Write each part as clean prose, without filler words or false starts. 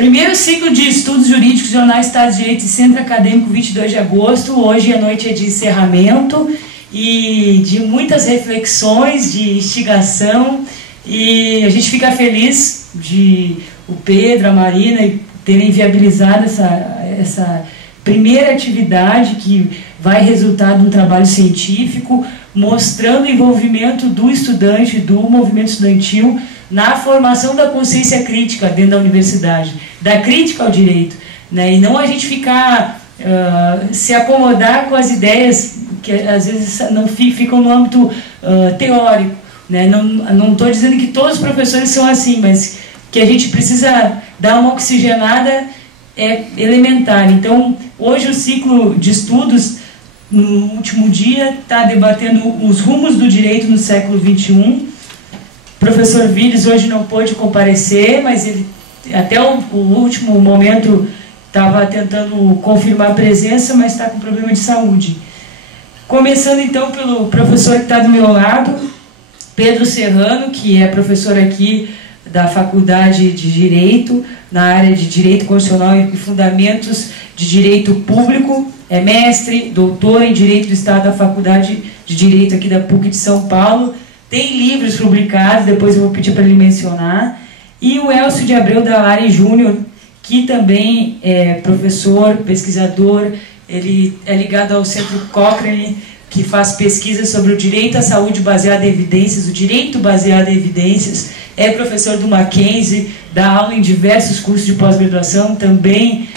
Primeiro ciclo de estudos jurídicos, Jornal Estado de Direito e Centro Acadêmico, 22 de agosto. Hoje a noite é de encerramento e de muitas reflexões, de instigação. E a gente fica feliz de o Pedro, a Marina terem viabilizado essa primeira atividade que vai resultar de um trabalho científico, mostrando o envolvimento do estudante, do movimento estudantil, na formação da consciência crítica dentro da universidade, da crítica ao direito, né? E não a gente ficar, se acomodar com as ideias que às vezes não ficam no âmbito teórico, né? Não estou dizendo que todos os professores são assim, mas que a gente precisa dar uma oxigenada é elementar. Então, hoje o ciclo de estudos, no último dia, está debatendo os rumos do direito no século XXI. O professor Viles hoje não pôde comparecer, mas ele, até o último momento, estava tentando confirmar a presença, mas está com problema de saúde. Começando então pelo professor que está do meu lado, Pedro Serrano, que é professor aqui da Faculdade de Direito, na área de Direito Constitucional e Fundamentos de Direito Público, é mestre, doutor em Direito do Estado da Faculdade de Direito aqui da PUC de São Paulo, tem livros publicados, depois eu vou pedir para ele mencionar, e o Elcio de Abreu Dallari Júnior, que também é professor, pesquisador, ele é ligado ao Centro Cochrane, que faz pesquisa sobre o direito à saúde baseada em evidências, o direito baseado em evidências, é professor do Mackenzie, dá aula em diversos cursos de pós-graduação, também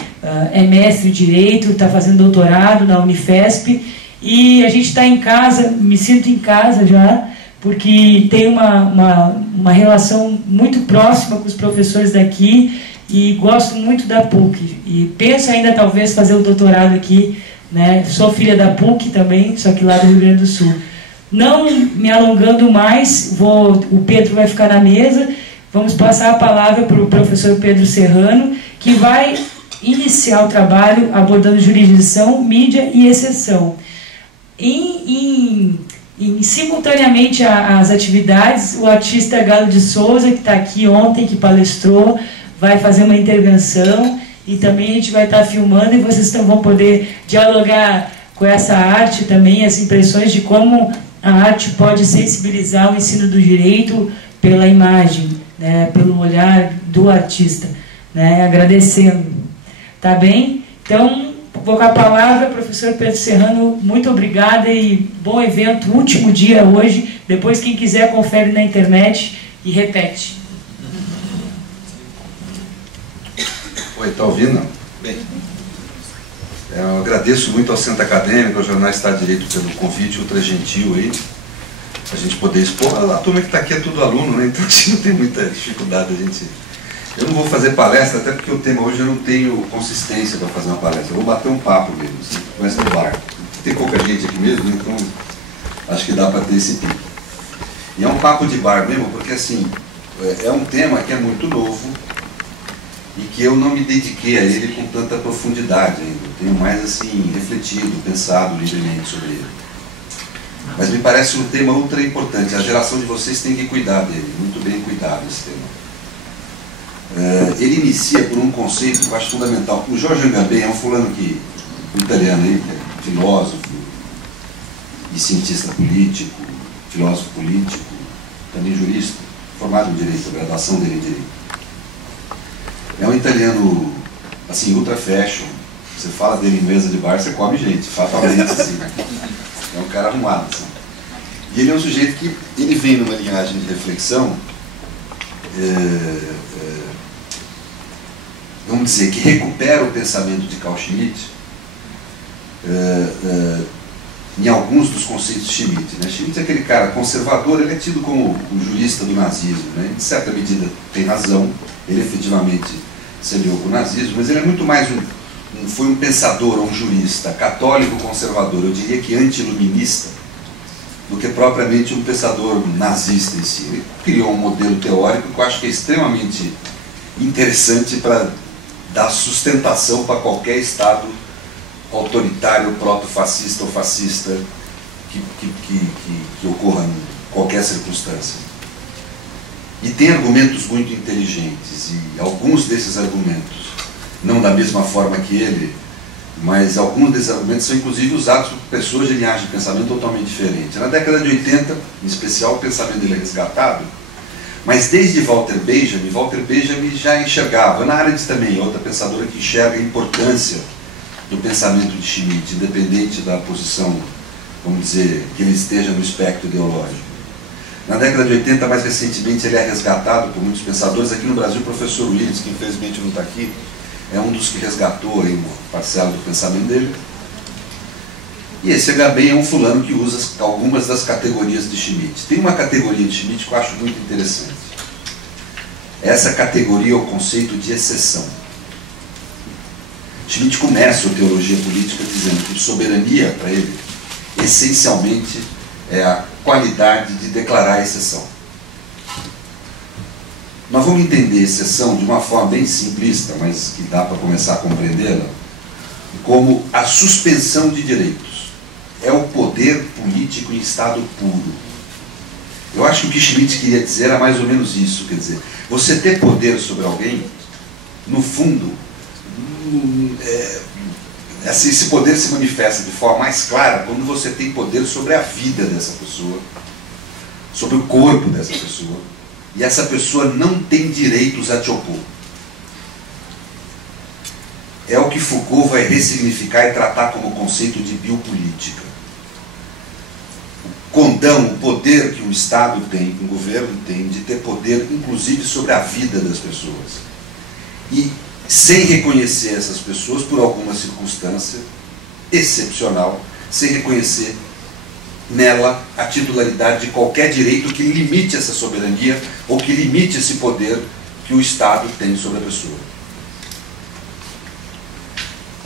é mestre em Direito, está fazendo doutorado na Unifesp, e a gente está em casa, me sinto em casa já, porque tem uma relação muito próxima com os professores daqui, e gosto muito da PUC, e penso ainda talvez fazer o doutorado aqui, né? Sou filha da PUC também, só que lá do Rio Grande do Sul. Não me alongando mais, o Pedro vai ficar na mesa, vamos passar a palavra para o professor Pedro Serrano, que vai iniciar o trabalho abordando jurisdição, mídia e exceção. Simultaneamente às atividades, o artista Galo de Souza, que está aqui ontem, que palestrou, vai fazer uma intervenção, e também a gente vai estar filmando, e vocês vão poder dialogar com essa arte também, as impressões de como a arte pode sensibilizar o ensino do direito pela imagem, né, pelo olhar do artista, né, agradecendo. Tá bem? Então, vou com a palavra, professor Pedro Serrano, muito obrigada e bom evento, último dia hoje, depois quem quiser confere na internet e repete. Oi, está ouvindo? Bem, eu agradeço muito ao Centro Acadêmico, ao Jornal Estado de Direito pelo convite ultra gentil aí, a gente poder expor. A turma que está aqui é tudo aluno, né? Então a gente não tem muita dificuldade. Eu não vou fazer palestra, até porque o tema hoje eu não tenho consistência para fazer uma palestra. Eu vou bater um papo mesmo, assim, começa no bar. Tem pouca gente aqui mesmo, então acho que dá para ter esse pico. E é um papo de bar mesmo, porque assim, é um tema que é muito novo, e que eu não me dediquei a ele com tanta profundidade ainda. Eu tenho mais assim, refletido, pensado livremente sobre ele. Mas me parece um tema ultra importante. A geração de vocês tem que cuidar dele, muito bem cuidado esse tema. Ele inicia por um conceito que eu acho fundamental. O Jorge Agamben é um fulano um italiano aí, que é filósofo e cientista político, filósofo político, também jurista, formado em Direito, a graduação dele em Direito. É um italiano, assim, ultra fashion. Você fala dele em mesa de bar, você come gente, fatalmente, assim. É um cara arrumado, assim. E ele é um sujeito que, ele vem numa linhagem de reflexão, vamos dizer, que recupera o pensamento de Carl Schmitt, em alguns dos conceitos de Schmitt, né? Schmitt é aquele cara conservador, ele é tido como o jurista do nazismo, né? Em certa medida tem razão, ele efetivamente se aliou com o nazismo, mas ele é muito mais foi um pensador, um jurista, católico conservador, eu diria que anti-iluminista, do que propriamente um pensador nazista em si. Ele criou um modelo teórico que eu acho que é extremamente interessante para dar sustentação para qualquer Estado autoritário, proto-fascista ou fascista que ocorra em qualquer circunstância. e tem argumentos muito inteligentes, e alguns desses argumentos, não da mesma forma que ele, mas alguns desses argumentos são inclusive usados por pessoas de linhagem de pensamento totalmente diferente. Na década de 80, em especial, o pensamento dele é resgatado, mas desde Walter Benjamin já enxergava, na Arendt também, outra pensadora que enxerga a importância do pensamento de Schmitt, independente da posição, vamos dizer, que ele esteja no espectro ideológico. Na década de 80, mais recentemente, ele é resgatado por muitos pensadores. Aqui no Brasil, o professor Willis, que infelizmente não está aqui, é um dos que resgatou aí uma parcela do pensamento dele. E esse H. é um fulano que usa algumas das categorias de Schmitt. Tem uma categoria de Schmitt que eu acho muito interessante. Essa categoria é o conceito de exceção. Schmitt começa a teologia política dizendo que soberania, para ele, essencialmente é a qualidade de declarar a exceção. Nós vamos entender exceção de uma forma bem simplista, mas que dá para começar a compreendê-la, como a suspensão de direitos. É o poder político em estado puro. Eu acho que o que Schmitt queria dizer era mais ou menos isso, quer dizer, você ter poder sobre alguém, no fundo, esse poder se manifesta de forma mais clara quando você tem poder sobre a vida dessa pessoa, sobre o corpo dessa pessoa, e essa pessoa não tem direitos a te opor. É o que Foucault vai ressignificar e tratar como conceito de biopolítica. O condão, o poder que um Estado tem, que um governo tem, de ter poder, inclusive, sobre a vida das pessoas. E sem reconhecer essas pessoas por alguma circunstância excepcional, sem reconhecer nela a titularidade de qualquer direito que limite essa soberania ou que limite esse poder que o Estado tem sobre a pessoa.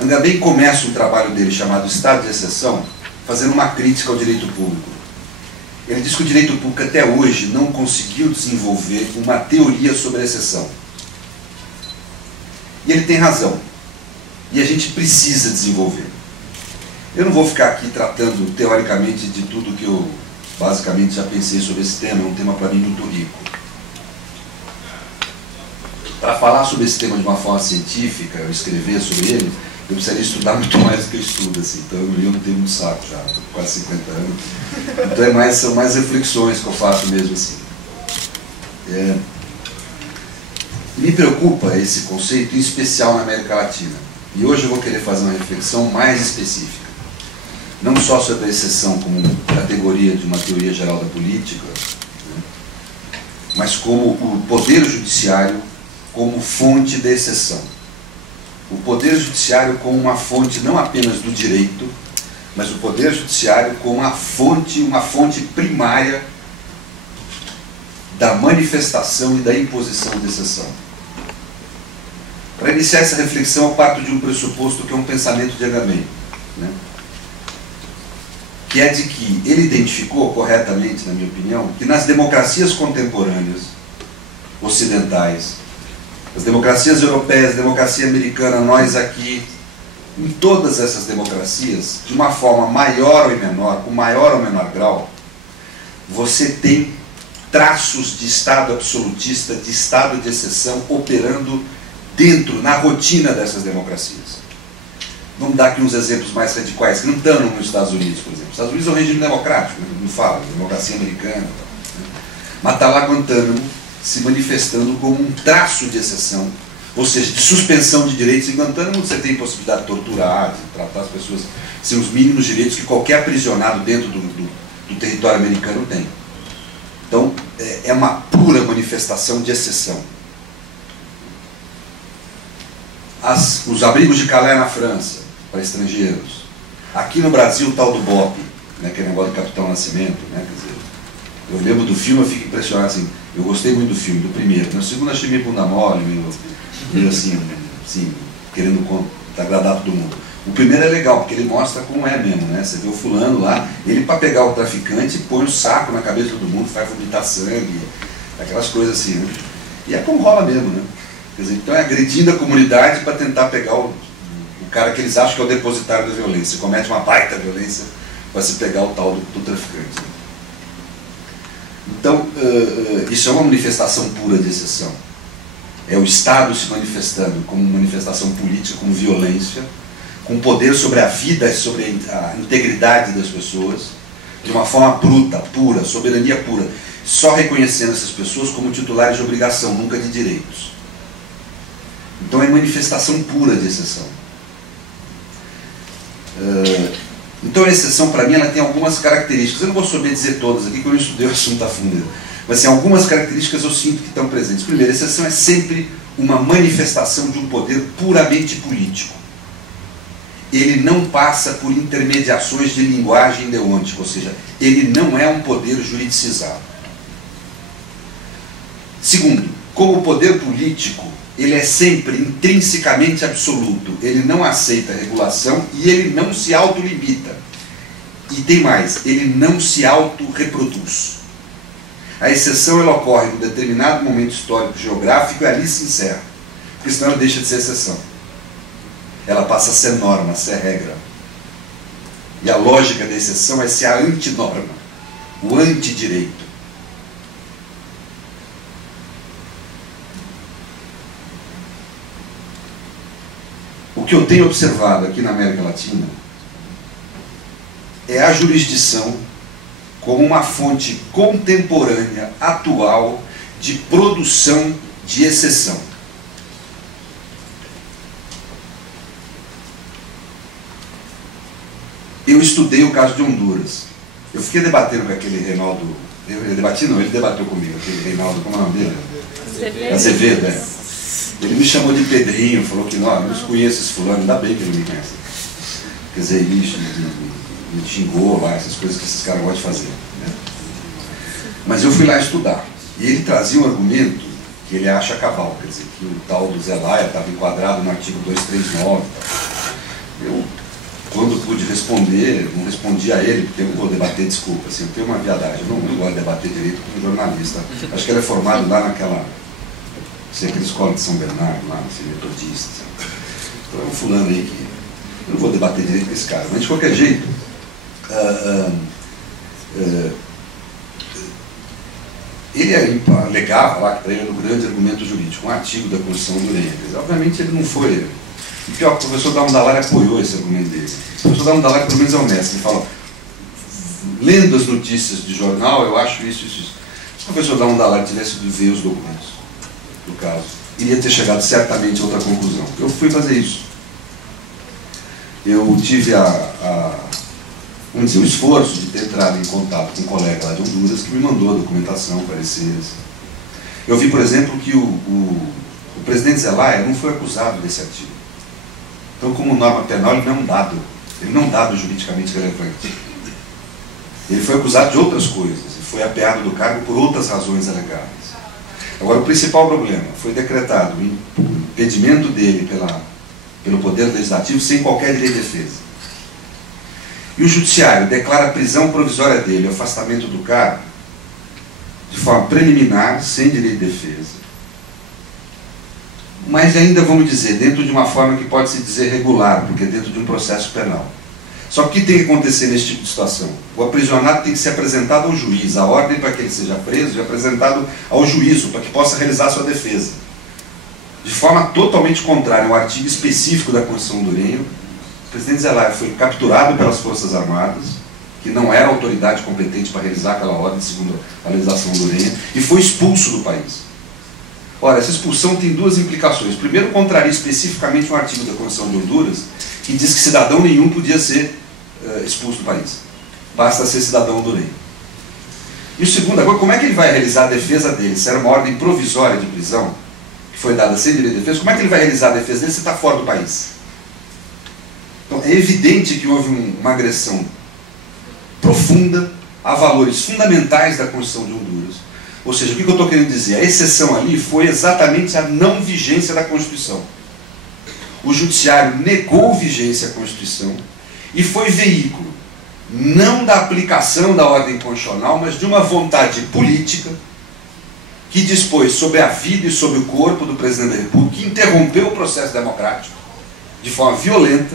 Angabem começa um trabalho dele chamado Estado de Exceção, fazendo uma crítica ao direito público. Ele diz que o direito público até hoje não conseguiu desenvolver uma teoria sobre a exceção. E ele tem razão. E a gente precisa desenvolver. Eu não vou ficar aqui tratando teoricamente de tudo que eu basicamente já pensei sobre esse tema, é um tema para mim muito rico. Para falar sobre esse tema de uma forma científica, eu escrever sobre ele, eu precisaria estudar muito mais do que eu estudo, assim. Então eu não tenho muito saco já, estou com quase 50 anos. Então são mais reflexões que eu faço mesmo assim. Me preocupa esse conceito, em especial na América Latina. E hoje eu vou querer fazer uma reflexão mais específica. Não só sobre a exceção como categoria de uma teoria geral da política, né, mas como o poder judiciário como fonte da exceção. O poder judiciário como uma fonte não apenas do direito, mas o poder judiciário como uma fonte primária da manifestação e da imposição de exceção. Para iniciar essa reflexão, eu parto de um pressuposto que é um pensamento de Agamben, né? Que é de que ele identificou corretamente, na minha opinião, que nas democracias contemporâneas, ocidentais, as democracias europeias, a democracia americana, nós aqui, em todas essas democracias, de uma forma maior ou menor, com maior ou menor grau, você tem traços de Estado absolutista, de Estado de exceção, operando dentro, na rotina dessas democracias. Vamos dar aqui uns exemplos mais radicais, que não estão nos Estados Unidos, por exemplo. Os Estados Unidos é um regime democrático, não fala, democracia americana. Né? Mas está lá Guantánamo se manifestando como um traço de exceção, ou seja, de suspensão de direitos. Em Guantánamo você tem possibilidade de torturar, de tratar as pessoas sem os mínimos direitos que qualquer aprisionado dentro do território americano tem. Então, é uma pura manifestação de exceção. Os abrigos de Calais na França, para estrangeiros. Aqui no Brasil, o tal do BOP, né, que é o negócio do Capitão Nascimento. Né, quer dizer, eu lembro do filme, eu fico impressionado. Assim, eu gostei muito do filme, do primeiro. No segundo, achei meio bunda mole, meio assim, querendo agradar todo mundo. O primeiro é legal, porque ele mostra como é mesmo, né? Você vê o fulano lá, ele para pegar o traficante, põe o saco na cabeça de todo mundo, faz vomitar sangue, aquelas coisas assim, né? E é como rola mesmo, né? Quer dizer, então é agredindo a comunidade para tentar pegar o cara que eles acham que é o depositário da violência. Comete uma baita violência para se pegar o tal do traficante. Então, isso é uma manifestação pura de exceção. É o Estado se manifestando como manifestação política, como violência, com poder sobre a vida, sobre a integridade das pessoas, de uma forma bruta, pura, soberania pura, só reconhecendo essas pessoas como titulares de obrigação, nunca de direitos. Então é manifestação pura de exceção. Então a exceção, para mim, ela tem algumas características. Eu não vou saber dizer todas aqui, porque eu não estudei o assunto a fundo. Mas assim, algumas características eu sinto que estão presentes. Primeiro, a exceção é sempre uma manifestação de um poder puramente político. Ele não passa por intermediações de linguagem deontica, ou seja, ele não é um poder juridicizado. Segundo, como poder político, ele é sempre intrinsecamente absoluto, ele não aceita regulação e ele não se autolimita. E tem mais, ele não se autorreproduz. A exceção ela ocorre em um determinado momento histórico geográfico e ali se encerra, porque senão ela deixa de ser exceção. Ela passa a ser norma, a ser regra. E a lógica da exceção é ser a antinorma, o antidireito. O que eu tenho observado aqui na América Latina é a jurisdição como uma fonte contemporânea, atual, de produção de exceção. Eu estudei o caso de Honduras. Eu fiquei debatendo com aquele Reinaldo. Eu debati não, ele debateu comigo, aquele Reinaldo, como é o nome dele? Azevedo, é. Ele me chamou de Pedrinho, falou que não, eu não conheço esse fulano, ainda bem que ele me conhece. Quer dizer, me xingou lá, essas coisas que esses caras gostam de fazer. Né? Mas eu fui lá estudar. E ele trazia um argumento que ele acha cabal, quer dizer, que o tal do Zelaya estava enquadrado no artigo 239. Eu, quando pude responder, não respondi a ele, porque eu não vou debater, desculpa, assim, eu tenho uma viadagem, eu não gosto de debater direito como jornalista. Acho que ele é formado lá naquela, sei, aquela escola de São Bernardo, lá, não sei, metodista. Então é um fulano aí que eu não vou debater direito com esse cara, mas de qualquer jeito, ele alegava lá que para ele era um grande argumento jurídico, um artigo da Constituição do Urênia. Obviamente ele não foi. E pior, o professor Damodalari apoiou esse argumento dele. O professor Damodalari, pelo menos, é honesto. Ele fala, lendo as notícias de jornal, eu acho isso. Se o professor Damodalari tivesse de ver os documentos do caso, iria ter chegado certamente a outra conclusão. Eu fui fazer isso. Eu tive vamos dizer, o esforço de ter entrado em contato com um colega lá de Honduras que me mandou a documentação, pareceres. Eu vi, por exemplo, que o presidente Zelaya não foi acusado desse artigo. Então, como norma penal, ele não é um dado juridicamente relevante. Ele foi acusado de outras coisas, e foi apeado do cargo por outras razões alegadas. Agora, o principal problema foi decretado o impedimento dele pelo Poder Legislativo sem qualquer direito de defesa. E o Judiciário declara a prisão provisória dele, o afastamento do cargo, de forma preliminar, sem direito de defesa. Mas ainda, vamos dizer, dentro de uma forma que pode se dizer regular, porque é dentro de um processo penal. Só que o que tem que acontecer nesse tipo de situação? O aprisionado tem que ser apresentado ao juiz, a ordem para que ele seja preso é apresentado ao juízo, para que possa realizar sua defesa. De forma totalmente contrária ao artigo específico da Constituição do Urênia, o presidente Zelaya foi capturado pelas Forças Armadas, que não era a autoridade competente para realizar aquela ordem, segundo a legislação do Urênia, e foi expulso do país. Ora, essa expulsão tem duas implicações. Primeiro, contraria especificamente um artigo da Constituição de Honduras, que diz que cidadão nenhum podia ser expulso do país. Basta ser cidadão do Urênia. E o segundo, agora, como é que ele vai realizar a defesa dele? Se era uma ordem provisória de prisão, que foi dada sem direito de defesa, como é que ele vai realizar a defesa dele se está fora do país? Então, é evidente que houve uma agressão profunda a valores fundamentais da Constituição de Honduras. Ou seja, o que eu estou querendo dizer? A exceção ali foi exatamente a não vigência da Constituição. O Judiciário negou vigência à Constituição e foi veículo, não da aplicação da ordem constitucional, mas de uma vontade política que dispôs sobre a vida e sobre o corpo do presidente da República, que interrompeu o processo democrático de forma violenta,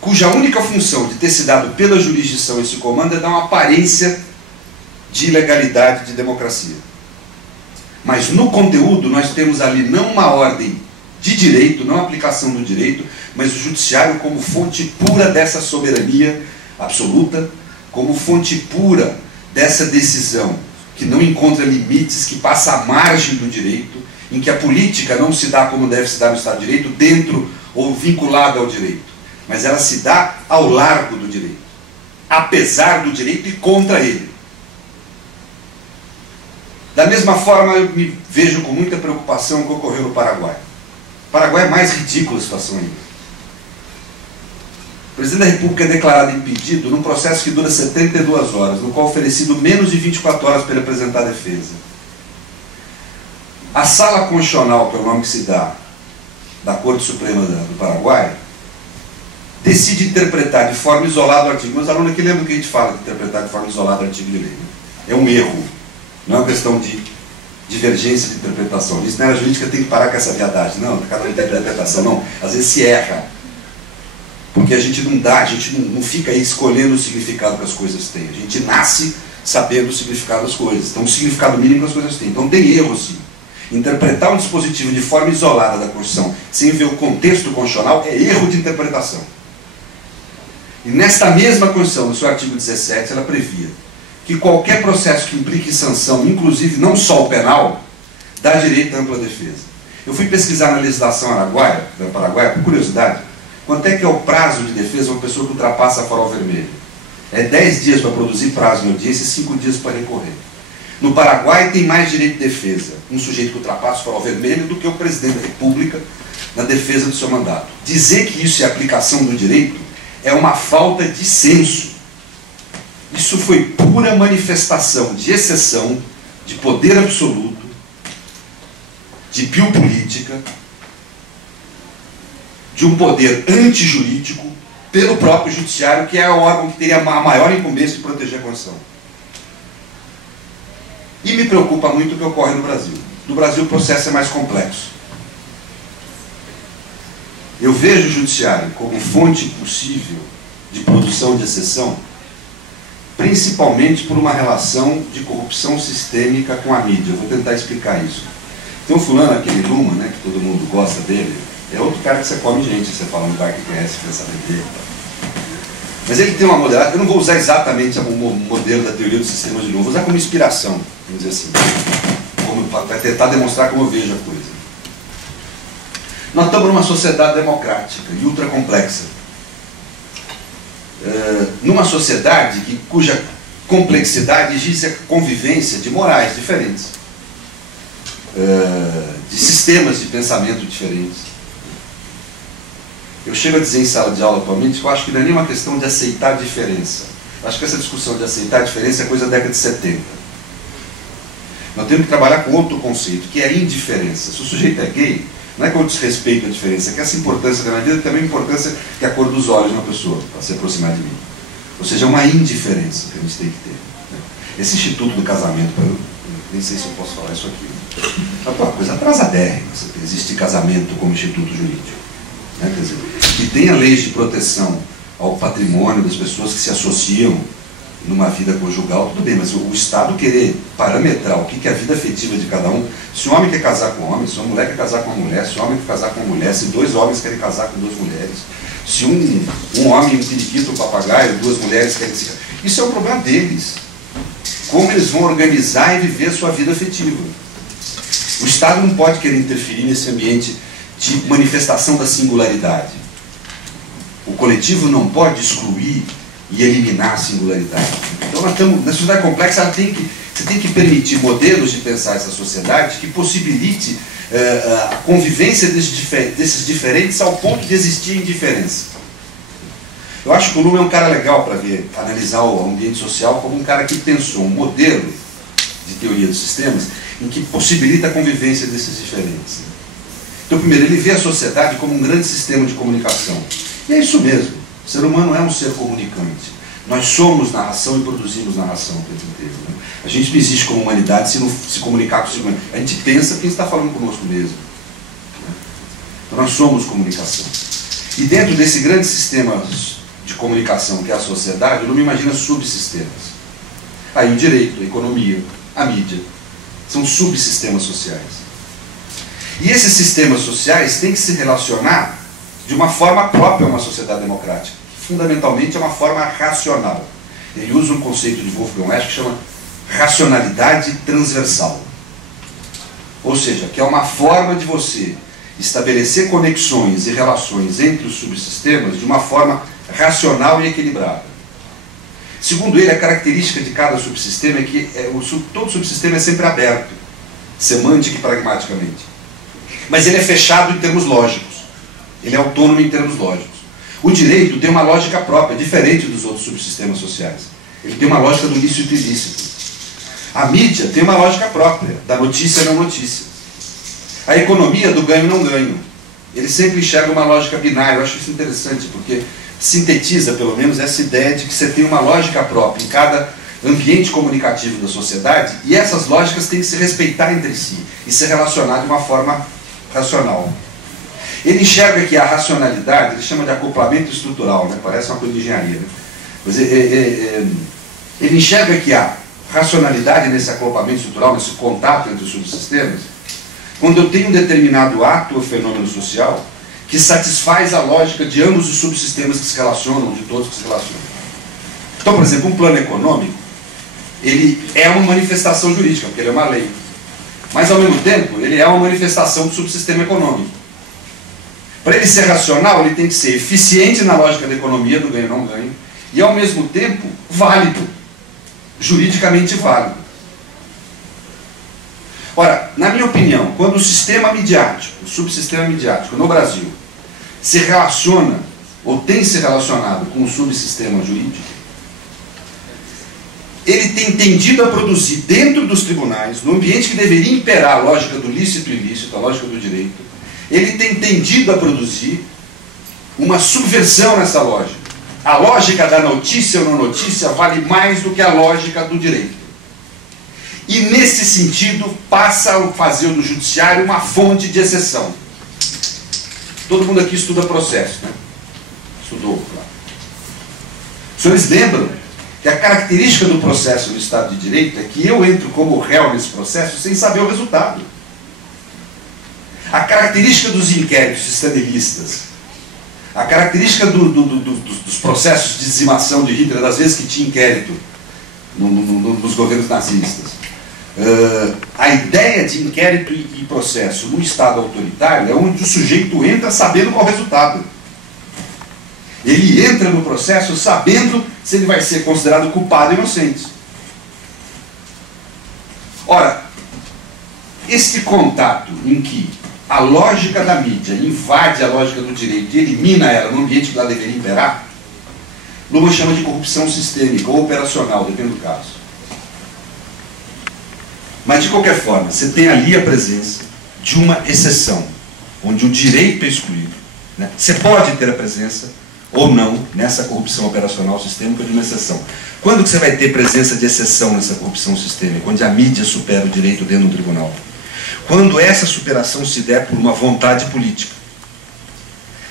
cuja única função de ter se dado pela jurisdição esse comando é dar uma aparência de ilegalidade de democracia. Mas no conteúdo nós temos ali não uma ordem de direito, não a aplicação do direito, mas o judiciário como fonte pura dessa soberania absoluta, como fonte pura dessa decisão, que não encontra limites, que passa à margem do direito, em que a política não se dá como deve se dar no Estado de Direito, dentro ou vinculada ao direito, mas ela se dá ao largo do direito, apesar do direito e contra ele. Da mesma forma, eu me vejo com muita preocupação com o que ocorreu no Paraguai. O Paraguai é mais ridícula a situação ainda. O presidente da República é declarado impedido num processo que dura 72 horas, no qual é oferecido menos de 24 horas para ele apresentar a defesa. A Sala Constitucional, que é o nome que se dá, da Corte Suprema do Paraguai, decide interpretar de forma isolada o artigo. Meus alunos aqui lembram que a gente fala de interpretar de forma isolada o artigo de lei. Né? É um erro, não é uma questão de divergência de interpretação. Isso, né? A jurídica tem que parar com essa viadagem. Não, cada um tem interpretação, não. Às vezes se erra. Porque a gente não dá, a gente não fica aí escolhendo o significado que as coisas têm. A gente nasce sabendo o significado das coisas. Então, o significado mínimo que as coisas têm. Então, tem erro, sim. Interpretar um dispositivo de forma isolada da Constituição, sem ver o contexto constitucional, é erro de interpretação. E nesta mesma Constituição, no seu artigo 17, ela previa que qualquer processo que implique sanção, inclusive não só o penal, dá direito à ampla defesa. Eu fui pesquisar na legislação paraguaia, por curiosidade, quanto é que é o prazo de defesa de uma pessoa que ultrapassa a farol vermelho. É 10 dias para produzir prazo em audiência e 5 dias para recorrer. No Paraguai tem mais direito de defesa um sujeito que ultrapassa o farol vermelho do que o presidente da República na defesa do seu mandato. Dizer que isso é aplicação do direito é uma falta de senso. Isso foi pura manifestação de exceção, de poder absoluto, de biopolítica, de um poder antijurídico pelo próprio judiciário, que é o órgão que teria a maior incumbência de proteger a Constituição. E me preocupa muito o que ocorre no Brasil. No Brasil o processo é mais complexo. Eu vejo o judiciário como fonte possível de produção de exceção, principalmente por uma relação de corrupção sistêmica com a mídia. Eu vou tentar explicar isso. Tem um fulano, aquele Luma, né, que todo mundo gosta dele, é outro cara que você come gente, você fala no bar que conhece, quer saber dele. Mas ele tem uma modalidade, eu não vou usar exatamente o modelo da teoria do sistema de novo, vou usar como inspiração, vamos dizer assim, para tentar demonstrar como eu vejo a coisa. Nós estamos numa sociedade democrática e ultra complexa. Numa sociedade cuja complexidade exige a convivência de morais diferentes, de sistemas de pensamento diferentes. Eu chego a dizer em sala de aula atualmente que eu acho que não é nenhuma questão de aceitar a diferença. Eu acho que essa discussão de aceitar a diferença é coisa da década de 70. Nós temos que trabalhar com outro conceito, que é a indiferença. Se o sujeito é gay, não é que eu desrespeito a diferença, é que essa importância da minha vida também é a importância que a cor dos olhos de uma pessoa, para se aproximar de mim. Ou seja, é uma indiferença que a gente tem que ter. Né? Esse instituto do casamento, eu nem sei se eu posso falar isso aqui, é uma coisa atrasadérrima, existe casamento como instituto jurídico. Né? Quer dizer, que tenha leis de proteção ao patrimônio das pessoas que se associam numa vida conjugal, tudo bem, mas o Estado querer parametrar o que é a vida afetiva de cada um, se um homem quer casar com um homem, se uma mulher quer casar com uma mulher, se um homem quer casar com uma mulher, se dois homens querem casar com duas mulheres, se um homem, um periquito, um papagaio, duas mulheres querem se casar, isso é um problema deles. Como eles vão organizar e viver a sua vida afetiva. O Estado não pode querer interferir nesse ambiente de manifestação da singularidade. O coletivo não pode excluir e eliminar a singularidade. Então nós estamos, na sociedade complexa, você tem que permitir modelos de pensar essa sociedade que possibilite a convivência desses diferentes ao ponto de existir indiferença. Eu acho que o Luma é um cara legal para analisar o ambiente social como um cara que pensou um modelo de teoria dos sistemas em que possibilita a convivência desses diferentes. Então, primeiro, ele vê a sociedade como um grande sistema de comunicação. E é isso mesmo. O ser humano é um ser comunicante. Nós somos narração e produzimos narração o tempo inteiro. Né? A gente não existe como humanidade se não se comunicar com o ser humano. A gente pensa quem está falando conosco mesmo. Né? Então nós somos comunicação. E dentro desse grande sistema de comunicação que é a sociedade, eu não me imagino subsistemas. Aí o direito, a economia, a mídia, são subsistemas sociais. E esses sistemas sociais têm que se relacionar de uma forma própria a uma sociedade democrática. Fundamentalmente é uma forma racional. Ele usa um conceito de Wolfgang West que chama racionalidade transversal. Ou seja, que é uma forma de você estabelecer conexões e relações entre os subsistemas de uma forma racional e equilibrada. Segundo ele, a característica de cada subsistema é que todo subsistema é sempre aberto, semântica e pragmaticamente. Mas ele é fechado em termos lógicos. Ele é autônomo em termos lógicos. O direito tem uma lógica própria, diferente dos outros subsistemas sociais. Ele tem uma lógica do lícito e ilícito. A mídia tem uma lógica própria, da notícia e não notícia. A economia do ganho não ganho. Ele sempre enxerga uma lógica binária. Eu acho isso interessante, porque sintetiza, pelo menos, essa ideia de que você tem uma lógica própria em cada ambiente comunicativo da sociedade, e essas lógicas têm que se respeitar entre si e se relacionar de uma forma racional. Ele enxerga que a racionalidade, ele chama de acoplamento estrutural, né? Parece uma coisa de engenharia, né? Mas ele enxerga que a racionalidade nesse acoplamento estrutural, nesse contato entre os subsistemas, quando eu tenho um determinado ato ou fenômeno social que satisfaz a lógica de ambos os subsistemas que se relacionam, de todos que se relacionam. Então, por exemplo, um plano econômico, ele é uma manifestação jurídica, porque ele é uma lei. Mas, ao mesmo tempo, ele é uma manifestação do subsistema econômico. Para ele ser racional, ele tem que ser eficiente na lógica da economia, do ganho não ganho, e, ao mesmo tempo, válido, juridicamente válido. Ora, na minha opinião, quando o sistema midiático, o subsistema midiático no Brasil, se relaciona, ou tem se relacionado com o subsistema jurídico, ele tem tendido a produzir dentro dos tribunais, no ambiente que deveria imperar a lógica do lícito e ilícito, a lógica do direito, ele tem tendido a produzir uma subversão nessa lógica. A lógica da notícia ou não notícia vale mais do que a lógica do direito. E, nesse sentido, passa a fazer do judiciário uma fonte de exceção. Todo mundo aqui estuda processo, né? Estudou, claro. Os senhores lembram que a característica do processo no Estado de Direito é que eu entro como réu nesse processo sem saber o resultado. A característica dos inquéritos stalinistas, a característica dos processos de dizimação de Hitler, das vezes que tinha inquérito nos governos nazistas, a ideia de inquérito e processo no Estado autoritário é onde o sujeito entra sabendo qual é o resultado. Ele entra no processo sabendo se ele vai ser considerado culpado ou inocente. Ora, esse contato em que a lógica da mídia invade a lógica do direito e elimina ela no ambiente que ela deveria imperar, Luhmann chama de corrupção sistêmica ou operacional, depende do caso. Mas, de qualquer forma, você tem ali a presença de uma exceção, onde o direito é excluído, né? Você pode ter a presença ou não nessa corrupção operacional sistêmica de uma exceção. Quando que você vai ter presença de exceção nessa corrupção sistêmica, onde a mídia supera o direito dentro do tribunal? Quando essa superação se der por uma vontade política,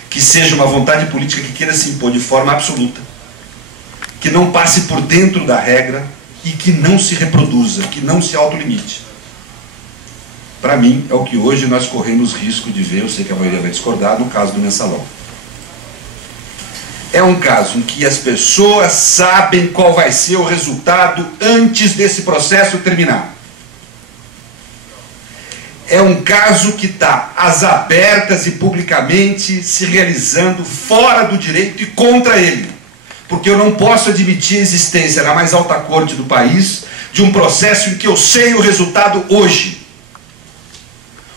que seja uma vontade política que queira se impor de forma absoluta, que não passe por dentro da regra e que não se reproduza, que não se autolimite. Para mim, é o que hoje nós corremos risco de ver, eu sei que a maioria vai discordar, no caso do mensalão. É um caso em que as pessoas sabem qual vai ser o resultado antes desse processo terminar. É um caso que está às abertas e publicamente se realizando fora do direito e contra ele. Porque eu não posso admitir a existência na mais alta corte do país de um processo em que eu sei o resultado hoje.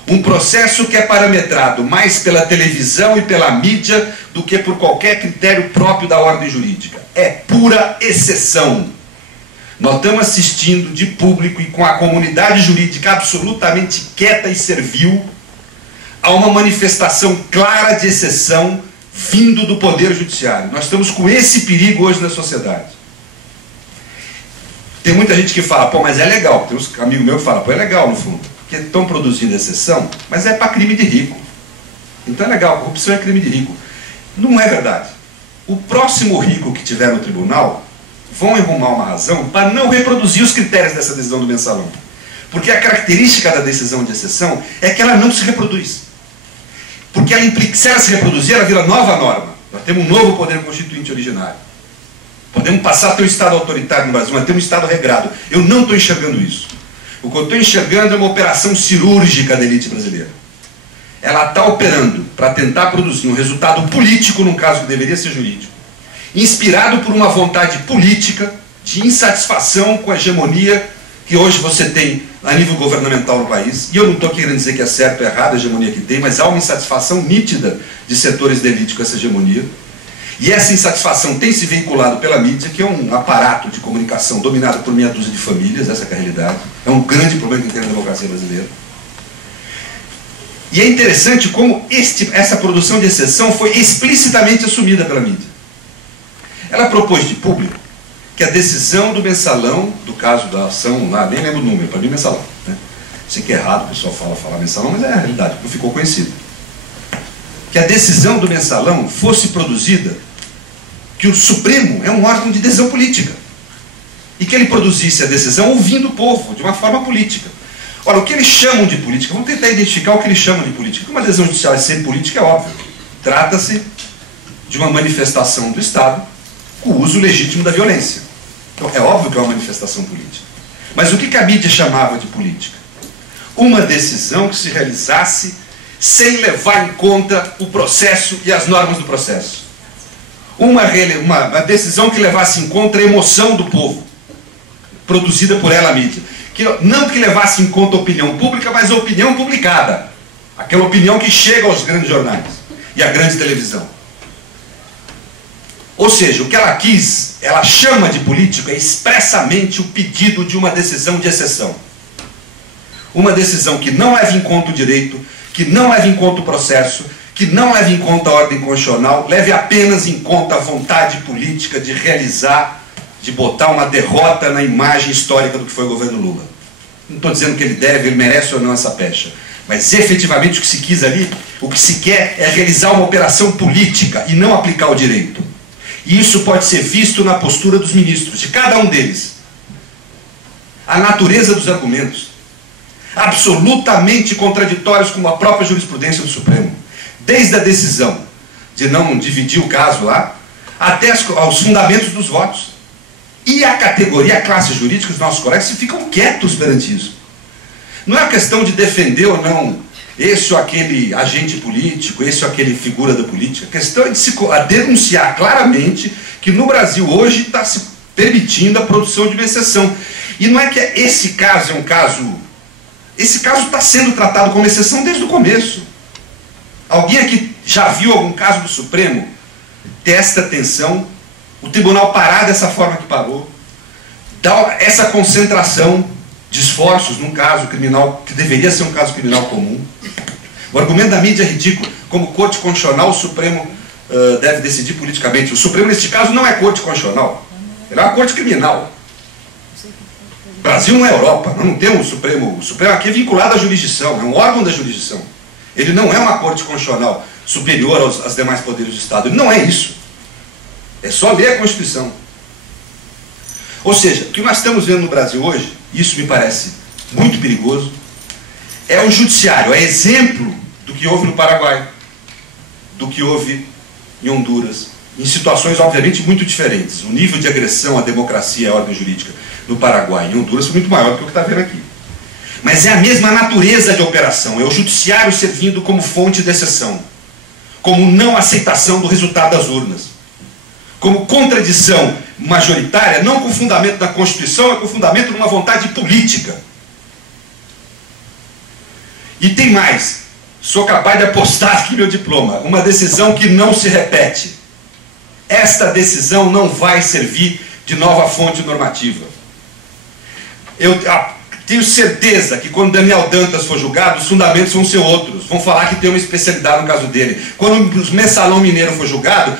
Um processo que é parametrado mais pela televisão e pela mídia do que por qualquer critério próprio da ordem jurídica. É pura exceção. Nós estamos assistindo de público e com a comunidade jurídica absolutamente quieta e servil a uma manifestação clara de exceção vindo do Poder Judiciário. Nós estamos com esse perigo hoje na sociedade. Tem muita gente que fala, pô, mas é legal. Tem uns amigos meus que falam, pô, é legal no fundo, porque estão produzindo exceção, mas é para crime de rico. Então é legal, corrupção é crime de rico. Não é verdade. O próximo rico que tiver no tribunal vão arrumar uma razão para não reproduzir os critérios dessa decisão do mensalão. Porque a característica da decisão de exceção é que ela não se reproduz. Porque ela implica, se ela se reproduzir, ela vira nova norma. Nós temos um novo poder constituinte originário. Podemos passar a ter um Estado autoritário no Brasil, mas temos um Estado regrado. Eu não estou enxergando isso. O que eu estou enxergando é uma operação cirúrgica da elite brasileira. Ela está operando para tentar produzir um resultado político, num caso que deveria ser jurídico, inspirado por uma vontade política de insatisfação com a hegemonia que hoje você tem a nível governamental no país. E eu não estou querendo dizer que é certo ou errado a hegemonia que tem, mas há uma insatisfação nítida de setores da elite com essa hegemonia. E essa insatisfação tem se veiculado pela mídia, que é um aparato de comunicação dominado por meia dúzia de famílias, essa é a realidade. É um grande problema que tem na democracia brasileira. E é interessante como essa produção de exceção foi explicitamente assumida pela mídia. Ela propôs de público que a decisão do mensalão, do caso da ação lá, nem lembro o número, para mim mensalão, né? Sei que é errado, o pessoal fala mensalão, mas é a realidade, não ficou conhecido. Que a decisão do mensalão fosse produzida, que o Supremo é um órgão de decisão política, e que ele produzisse a decisão ouvindo o povo, de uma forma política. Ora, o que eles chamam de política, vamos tentar identificar o que eles chamam de política. Uma decisão judicial é ser política, é óbvio. Trata-se de uma manifestação do Estado com o uso legítimo da violência. Então, é óbvio que é uma manifestação política. Mas o que a mídia chamava de política? Uma decisão que se realizasse sem levar em conta o processo e as normas do processo. Uma decisão que levasse em conta a emoção do povo, produzida por ela, a mídia. Não que levasse em conta a opinião pública, mas a opinião publicada. Aquela opinião que chega aos grandes jornais e à grande televisão. Ou seja, o que ela quis, ela chama de político, é expressamente o pedido de uma decisão de exceção. Uma decisão que não leva em conta o direito, que não leva em conta o processo, que não leva em conta a ordem constitucional, leve apenas em conta a vontade política de realizar, de botar uma derrota na imagem histórica do que foi o governo Lula. Não estou dizendo que ele deve, ele merece ou não essa pecha. Mas efetivamente o que se quis ali, o que se quer é realizar uma operação política e não aplicar o direito. E isso pode ser visto na postura dos ministros, de cada um deles. A natureza dos argumentos, absolutamente contraditórios com a própria jurisprudência do Supremo. Desde a decisão de não dividir o caso lá, até aos fundamentos dos votos. E a categoria, a classe jurídica, os nossos colegas, ficam quietos perante isso. Não é a questão de defender ou não esse ou aquele agente político, esse ou aquele figura da política. A questão é de denunciar claramente que no Brasil hoje está se permitindo a produção de uma exceção. E não é que esse caso é um caso... Esse caso está sendo tratado como exceção desde o começo. Alguém aqui já viu algum caso do Supremo? Presta atenção, o tribunal parar dessa forma que parou, dá essa concentração de esforços num caso criminal, que deveria ser um caso criminal comum. O argumento da mídia é ridículo. Como corte constitucional, o Supremo deve decidir politicamente. O Supremo, neste caso, não é corte constitucional. Ele é uma corte criminal. O Brasil não é Europa. Nós não temos o Supremo. O Supremo aqui é vinculado à jurisdição. É um órgão da jurisdição. Ele não é uma corte constitucional superior aos demais poderes do Estado. Ele não é isso. É só ler a Constituição. Ou seja, o que nós estamos vendo no Brasil hoje, isso me parece muito perigoso, é o judiciário, é exemplo do que houve no Paraguai, do que houve em Honduras, em situações obviamente muito diferentes. O nível de agressão à democracia e à ordem jurídica no Paraguai e em Honduras foi muito maior do que o que está vendo aqui. Mas é a mesma natureza de operação, é o judiciário servindo como fonte de exceção, como não aceitação do resultado das urnas, como contradição majoritária, não com fundamento na Constituição, é com fundamento numa vontade política. E tem mais, sou capaz de apostar aqui meu diploma, uma decisão que não se repete. Esta decisão não vai servir de nova fonte normativa. Eu tenho certeza que quando Daniel Dantas for julgado, os fundamentos vão ser outros. Vão falar que tem uma especialidade no caso dele. Quando o Mensalão Mineiro for julgado,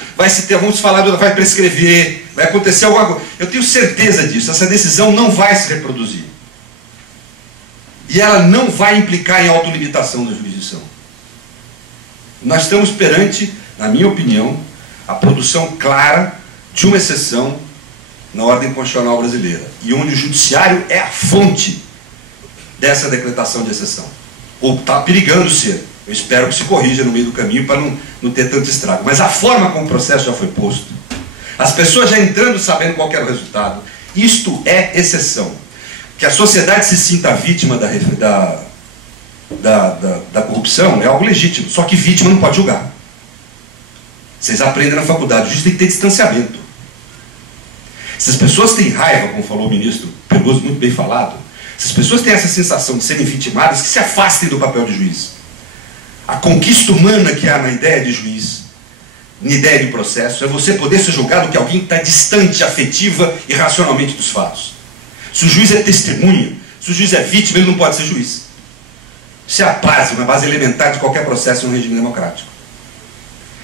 vamos falar, vai prescrever, vai acontecer alguma coisa. Eu tenho certeza disso. Essa decisão não vai se reproduzir. E ela não vai implicar em autolimitação da jurisdição. Nós estamos perante, na minha opinião, a produção clara de uma exceção na ordem constitucional brasileira, e onde o judiciário é a fonte dessa decretação de exceção, ou está perigando ser. Eu espero que se corrija no meio do caminho para não ter tanto estrago. Mas a forma como o processo já foi posto, as pessoas já entrando sabendo qual era o resultado, isto é exceção. Que a sociedade se sinta vítima da corrupção é algo legítimo, só que vítima não pode julgar. Vocês aprendem na faculdade, o juiz tem que ter distanciamento. Se as pessoas têm raiva, como falou o ministro Peluso, muito bem falado, se as pessoas têm essa sensação de serem vitimadas, que se afastem do papel de juiz. A conquista humana que há na ideia de juiz, na ideia de processo, é você poder ser julgado que alguém que está distante, afetiva e racionalmente dos fatos. Se o juiz é testemunha, se o juiz é vítima, ele não pode ser juiz. Isso é a base, uma base elementar de qualquer processo no regime democrático.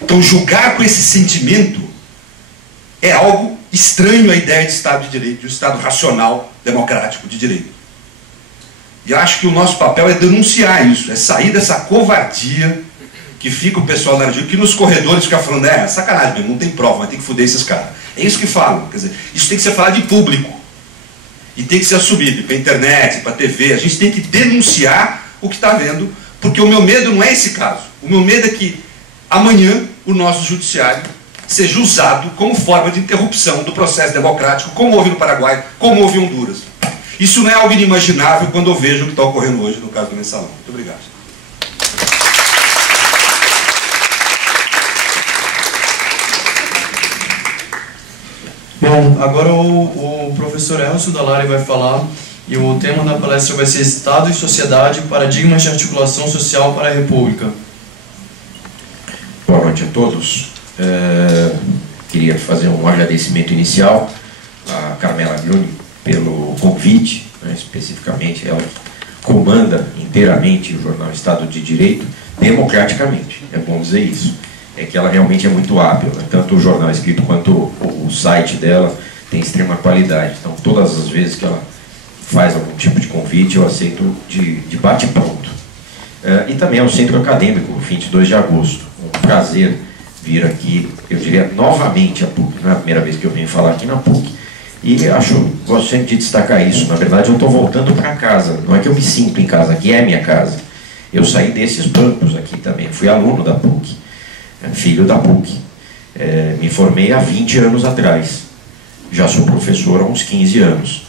Então, julgar com esse sentimento é algo estranho à ideia de Estado de Direito, de um Estado racional, democrático, de direito. E acho que o nosso papel é denunciar isso, é sair dessa covardia que fica o pessoal na rádio, que nos corredores fica falando, sacanagem mesmo, não tem prova, mas tem que foder esses caras. É isso que falam, quer dizer, isso tem que ser falado de público. E tem que ser assumido para a internet, para a TV, a gente tem que denunciar o que está vendo, porque o meu medo não é esse caso. O meu medo é que amanhã o nosso judiciário seja usado como forma de interrupção do processo democrático, como houve no Paraguai, como houve em Honduras. Isso não é algo inimaginável quando eu vejo o que está ocorrendo hoje no caso do Mensalão. Muito obrigado. Bom, agora o professor Elcio Dallari vai falar, e o tema da palestra vai ser Estado e Sociedade, Paradigmas de Articulação Social para a República. Boa noite a todos. Queria fazer um agradecimento inicial a Carmela Gruni pelo convite, né, especificamente ela comanda inteiramente o jornal Estado de Direito democraticamente, é bom dizer isso. É que ela realmente é muito hábil, né? Tanto o jornal escrito quanto o site dela tem extrema qualidade. Então, todas as vezes que ela faz algum tipo de convite, eu aceito de bate-pronto. E também ao Centro Acadêmico, 22 de agosto. Um prazer vir aqui, eu diria, novamente a PUC. Não é a primeira vez que eu venho falar aqui na PUC. E gosto sempre de destacar isso. Na verdade, eu estou voltando para casa. Não é que eu me sinto em casa, aqui é minha casa. Eu saí desses bancos aqui também. Fui aluno da PUC. Filho da PUC. Me formei há 20 anos atrás. Já sou professor há uns 15 anos.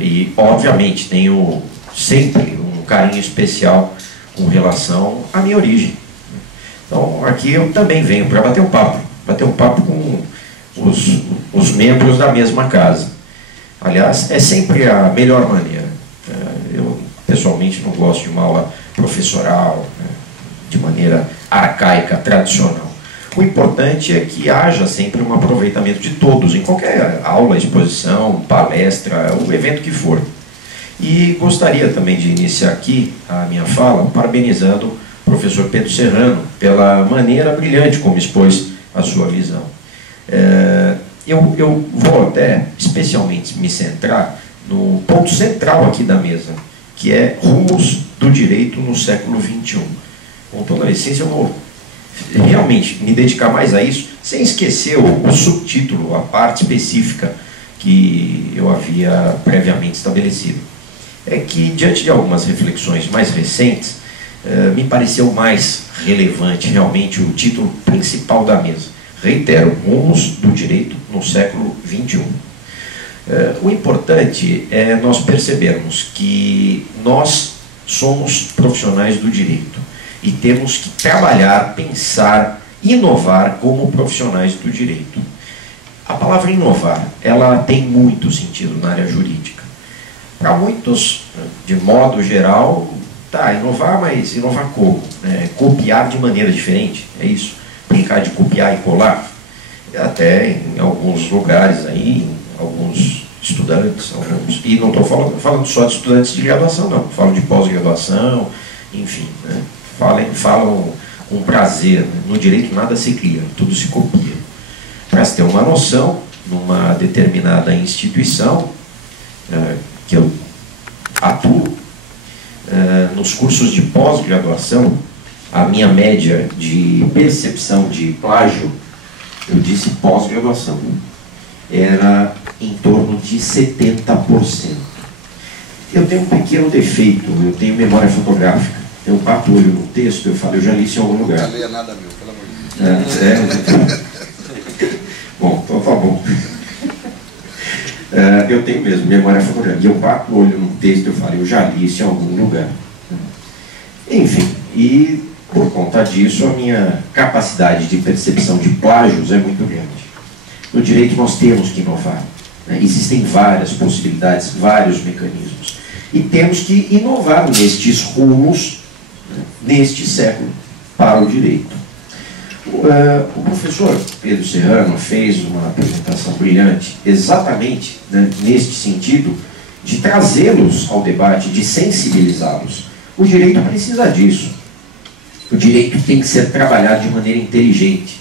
E, obviamente, tenho sempre um carinho especial com relação à minha origem. Então, aqui eu também venho para bater um papo com os membros da mesma casa. Aliás, é sempre a melhor maneira. Eu, pessoalmente, não gosto de uma aula professoral, de maneira arcaica, tradicional. O importante é que haja sempre um aproveitamento de todos, em qualquer aula, exposição, palestra, o evento que for. E gostaria também de iniciar aqui a minha fala parabenizando o professor Pedro Serrano pela maneira brilhante como expôs a sua visão. Eu vou até especialmente me centrar no ponto central aqui da mesa, que é rumos do direito no século XXI. Com toda a licença, eu vou realmente me dedicar mais a isso, sem esquecer o subtítulo, a parte específica que eu havia previamente estabelecido. É que, diante de algumas reflexões mais recentes, me pareceu mais relevante realmente o título principal da mesa. Reitero, rumos do direito no século XXI. O importante é nós percebermos que nós somos profissionais do direito e temos que trabalhar, pensar, inovar como profissionais do direito. A palavra inovar, ela tem muito sentido na área jurídica. Para muitos, de modo geral, inovar, mas inovar como? Copiar de maneira diferente, é isso? Brincar de copiar e colar? Até em alguns lugares aí, alguns estudantes, e não estou falando só de estudantes de graduação, não, falo de pós-graduação, enfim, né? Falam com prazer, né? No direito nada se cria, tudo se copia. Para se ter uma noção, numa determinada instituição que eu atuo, nos cursos de pós-graduação, a minha média de percepção de plágio, eu disse pós-graduação, era em torno de 70%. Eu tenho um pequeno defeito, eu tenho memória fotográfica. Eu bato o olho no texto, eu falo, eu já li isso em algum lugar. Não leia nada meu, pelo amor de Deus. Bom, então tá bom. Eu tenho mesmo memória fotográfica. E eu bato o olho num texto, eu falo, eu já li isso em algum lugar. Enfim, e por conta disso, a minha capacidade de percepção de plágios é muito grande. No direito nós temos que inovar. Existem várias possibilidades, vários mecanismos. E temos que inovar nestes rumos, neste século, para o direito. O professor Pedro Serrano fez uma apresentação brilhante, exatamente neste sentido, de trazê-los ao debate, de sensibilizá-los. O direito precisa disso. O direito tem que ser trabalhado de maneira inteligente.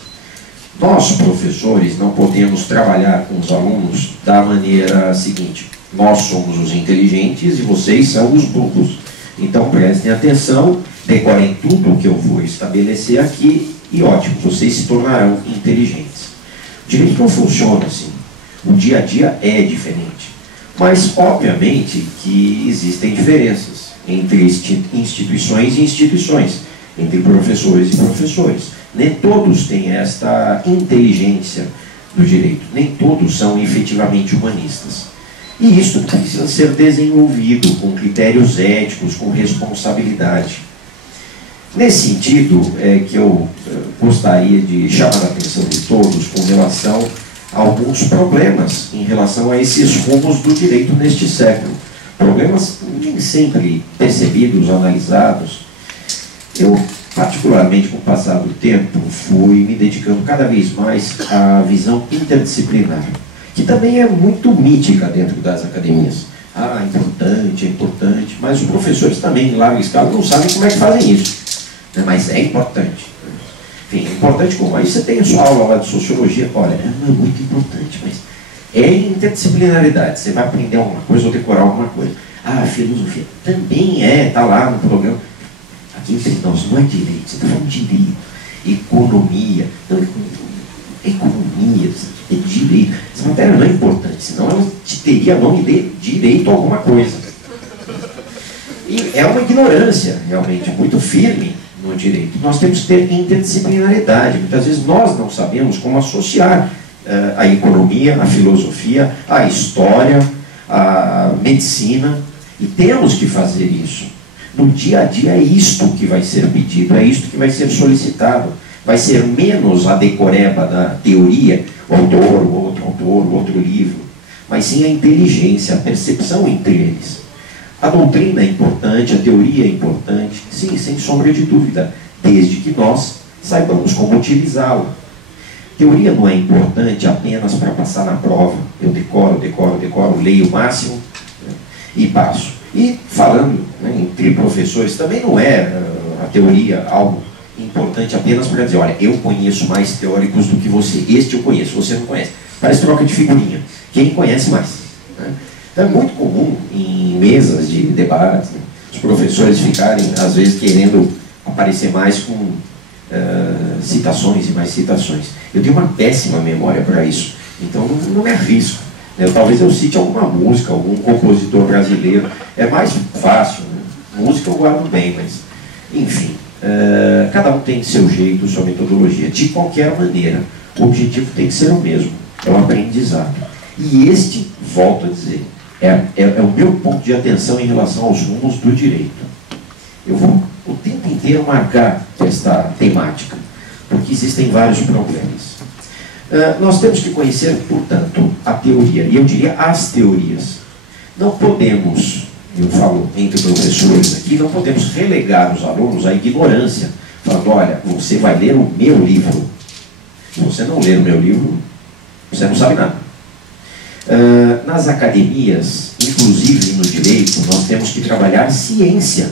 Nós, professores, não podemos trabalhar com os alunos da maneira seguinte: nós somos os inteligentes e vocês são os burros. Então prestem atenção, decorem tudo o que eu vou estabelecer aqui e ótimo, vocês se tornarão inteligentes. O direito não funciona assim. O dia a dia é diferente. Mas, obviamente, que existem diferenças entre instituições e instituições, entre professores e professores. Nem todos têm esta inteligência do direito, nem todos são efetivamente humanistas. E isso precisa ser desenvolvido com critérios éticos, com responsabilidade. Nesse sentido, é que eu gostaria de chamar a atenção de todos com relação a alguns problemas em relação a esses rumos do direito neste século. Problemas nem sempre percebidos, analisados. Eu, particularmente com o passar do tempo, fui me dedicando cada vez mais à visão interdisciplinar, que também é muito mítica dentro das academias. Ah, é importante, mas os professores também, em larga escala, não sabem como é que fazem isso. Mas é importante. Enfim, é importante como? Aí você tem a sua aula lá de sociologia, olha, não é muito importante, mas é interdisciplinaridade. Você vai aprender alguma coisa ou decorar alguma coisa. Ah, filosofia também está lá no programa. Aqui entre nós não é direito, você está falando de direito, economia. Não, economia, é direito. Essa matéria não é importante, senão ela te teria nome de direito a alguma coisa. E é uma ignorância, realmente, muito firme no direito. Nós temos que ter interdisciplinaridade. Muitas vezes nós não sabemos como associar a economia, a filosofia, a história, a medicina, e temos que fazer isso. No dia a dia é isto que vai ser pedido, é isto que vai ser solicitado. Vai ser menos a decoreba da teoria, o autor, o outro livro, mas sim a inteligência, a percepção entre eles. A doutrina é importante, a teoria é importante, sim, sem sombra de dúvida, desde que nós saibamos como utilizá-la. Teoria não é importante apenas para passar na prova. Eu decoro, leio o máximo e passo. E falando entre professores, também não é a teoria algo importante apenas para dizer, olha, eu conheço mais teóricos do que você, este eu conheço, você não conhece. Parece troca de figurinha, quem conhece mais. Então é muito comum em mesas de debate, os professores ficarem, às vezes, querendo aparecer mais com citações e mais citações. Eu tenho uma péssima memória para isso, então não me arrisco. Talvez eu cite alguma música, algum compositor brasileiro, é mais fácil. Música eu guardo bem, mas, enfim, cada um tem seu jeito, sua metodologia. De qualquer maneira, o objetivo tem que ser o mesmo, é o aprendizado. E este, volto a dizer, é o meu ponto de atenção em relação aos rumos do direito. Eu vou o tempo inteiro marcar esta temática, porque existem vários problemas. Nós temos que conhecer, portanto, a teoria, e eu diria as teorias. Não podemos, eu falo entre professores aqui, não podemos relegar os alunos à ignorância, falando, olha, você vai ler o meu livro. Se você não ler o meu livro, você não sabe nada. Nas academias, inclusive no direito, nós temos que trabalhar ciência.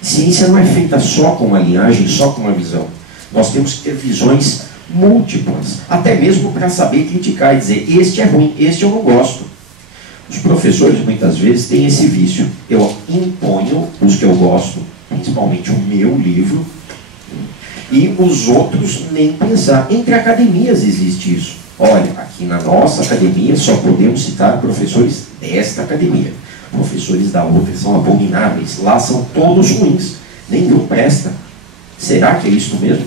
Ciência não é feita só com uma linhagem, só com uma visão. Nós temos que ter visões múltiplas, até mesmo para saber criticar e dizer, este é ruim, este eu não gosto. Os professores muitas vezes têm esse vício. Eu imponho os que eu gosto, principalmente o meu livro, e os outros nem pensar. Entre academias existe isso. olha, aqui na nossa academia só podemos citar professores desta academia. Professores da outra são abomináveis, lá são todos ruins, nenhum presta. Será que é isso mesmo?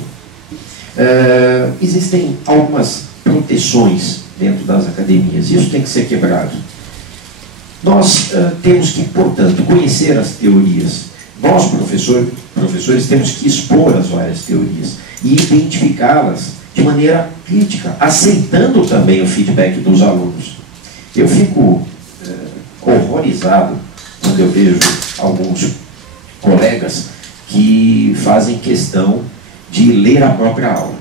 Existem algumas proteções dentro das academias, isso tem que ser quebrado. Nós temos que, portanto, conhecer as teorias. Nós, professores, temos que expor as várias teorias e identificá-las de maneira crítica, aceitando também o feedback dos alunos. Eu fico horrorizado quando eu vejo alguns colegas que fazem questão de ler a própria aula.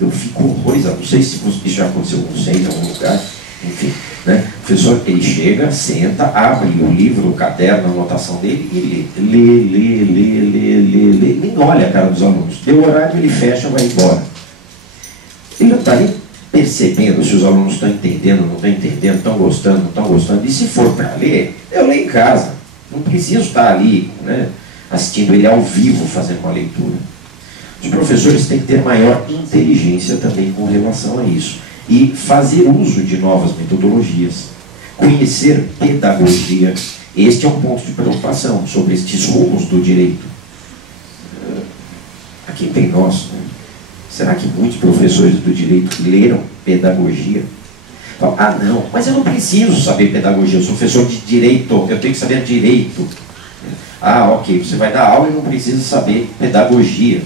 Eu fico horrorizado. Não sei se isso já aconteceu com vocês em algum lugar, enfim. Né? O professor, ele chega, senta, abre o livro, o caderno, a anotação dele e lê, nem olha a cara dos alunos. Deu horário, ele fecha, vai embora. Ele não está nem percebendo se os alunos estão entendendo, não estão entendendo, estão gostando, não estão gostando. E se for para ler, eu leio em casa. Não preciso estar ali, né, assistindo ele ao vivo, fazendo uma leitura. Os professores têm que ter maior inteligência também com relação a isso. E fazer uso de novas metodologias. Conhecer pedagogia. Este é um ponto de preocupação sobre estes rumos do direito. Aqui entre nós, né? Será que muitos professores do direito leram pedagogia? Falam, ah não, mas eu não preciso saber pedagogia, eu sou professor de direito, eu tenho que saber direito. Ah, ok, você vai dar aula e não precisa saber pedagogia.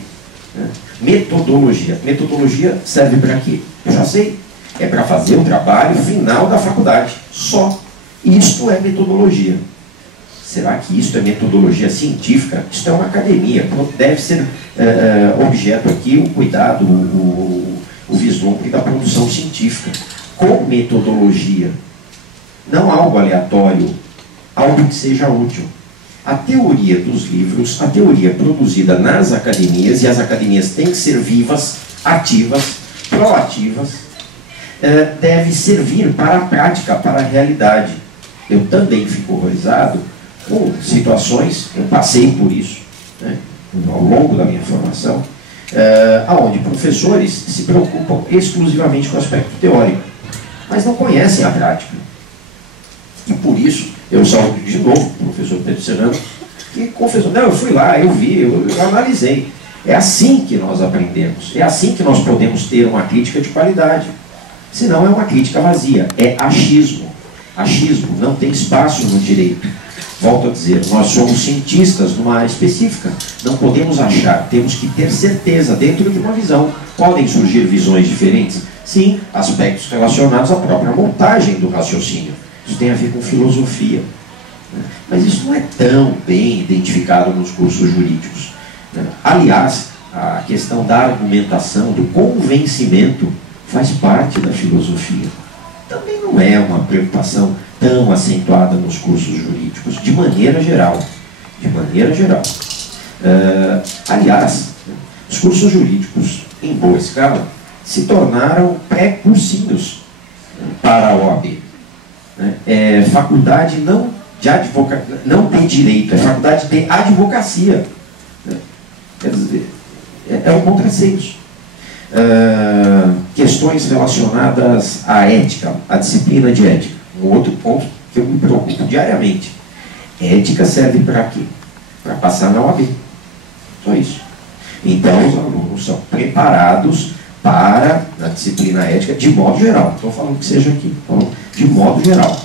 Metodologia. Metodologia serve para quê? Eu já sei. É para fazer o trabalho final da faculdade. Só. Isto é metodologia. Será que isso é metodologia científica? Isto é uma academia. Deve ser objeto aqui o cuidado, o vislumbre da produção científica. Com metodologia. Não algo aleatório. Algo que seja útil. A teoria dos livros, a teoria produzida nas academias, e as academias têm que ser vivas, ativas, proativas, deve servir para a prática, para a realidade. Eu também fico horrorizado com situações, eu passei por isso, né, ao longo da minha formação, onde professores se preocupam exclusivamente com o aspecto teórico, mas não conhecem a prática. E por isso, eu saúdo de novo o professor Pedro Serrano, que confessou, não, eu fui lá, eu vi, eu analisei. É assim que nós aprendemos, é assim que nós podemos ter uma crítica de qualidade. Senão é uma crítica vazia, é achismo. Achismo não tem espaço no direito. Volto a dizer, nós somos cientistas numa área específica. Não podemos achar, temos que ter certeza dentro de uma visão. Podem surgir visões diferentes? Sim, aspectos relacionados à própria montagem do raciocínio. Isso tem a ver com filosofia. Mas isso não é tão bem identificado nos cursos jurídicos. Aliás, a questão da argumentação, do convencimento, faz parte da filosofia. Também não é uma preocupação tão acentuada nos cursos jurídicos, de maneira geral. De maneira geral. Aliás, os cursos jurídicos, em boa escala, se tornaram pré-cursinhos para a OAB. Faculdade não de direito, é faculdade de advocacia. Quer dizer, é um contrassenso. Questões relacionadas à ética, à disciplina de ética. Um outro ponto que eu me preocupo diariamente. Ética serve para quê? Para passar na OAB. Só isso. Então, os alunos são preparados para a disciplina ética de modo geral. Não estou falando que seja aqui, estou falando de modo geral,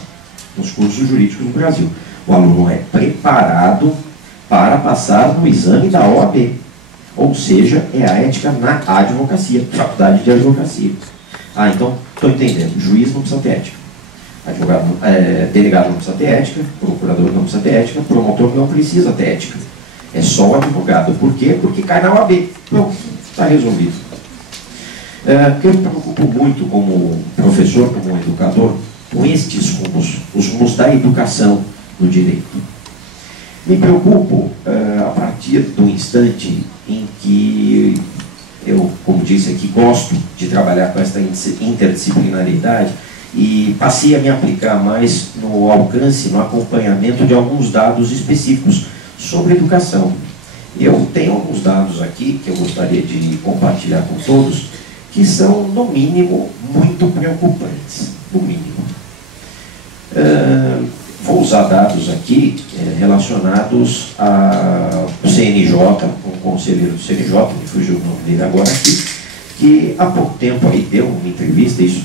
nos cursos jurídicos no Brasil. O aluno é preparado para passar no exame da OAB. Ou seja, é a ética na advocacia, faculdade de advocacia. Ah, então, estou entendendo. Juiz não precisa ter ética. Delegado não precisa ter ética, procurador não precisa ter ética, promotor não precisa ter ética. É só o advogado. Por quê? Porque cai na OAB. Pronto, está resolvido. Eu me preocupo muito como professor, como educador, com estes rumos, os rumos da educação no direito. Me preocupo a partir do instante em que eu, como disse aqui, gosto de trabalhar com esta interdisciplinaridade e passei a me aplicar mais no alcance, no acompanhamento de alguns dados específicos sobre educação. Eu tenho alguns dados aqui que eu gostaria de compartilhar com todos, que são, no mínimo, muito preocupantes, no mínimo. Vou usar dados aqui relacionados ao CNJ, um conselheiro do CNJ, me fugiu o nome dele agora aqui, que há pouco tempo aí deu uma entrevista, isso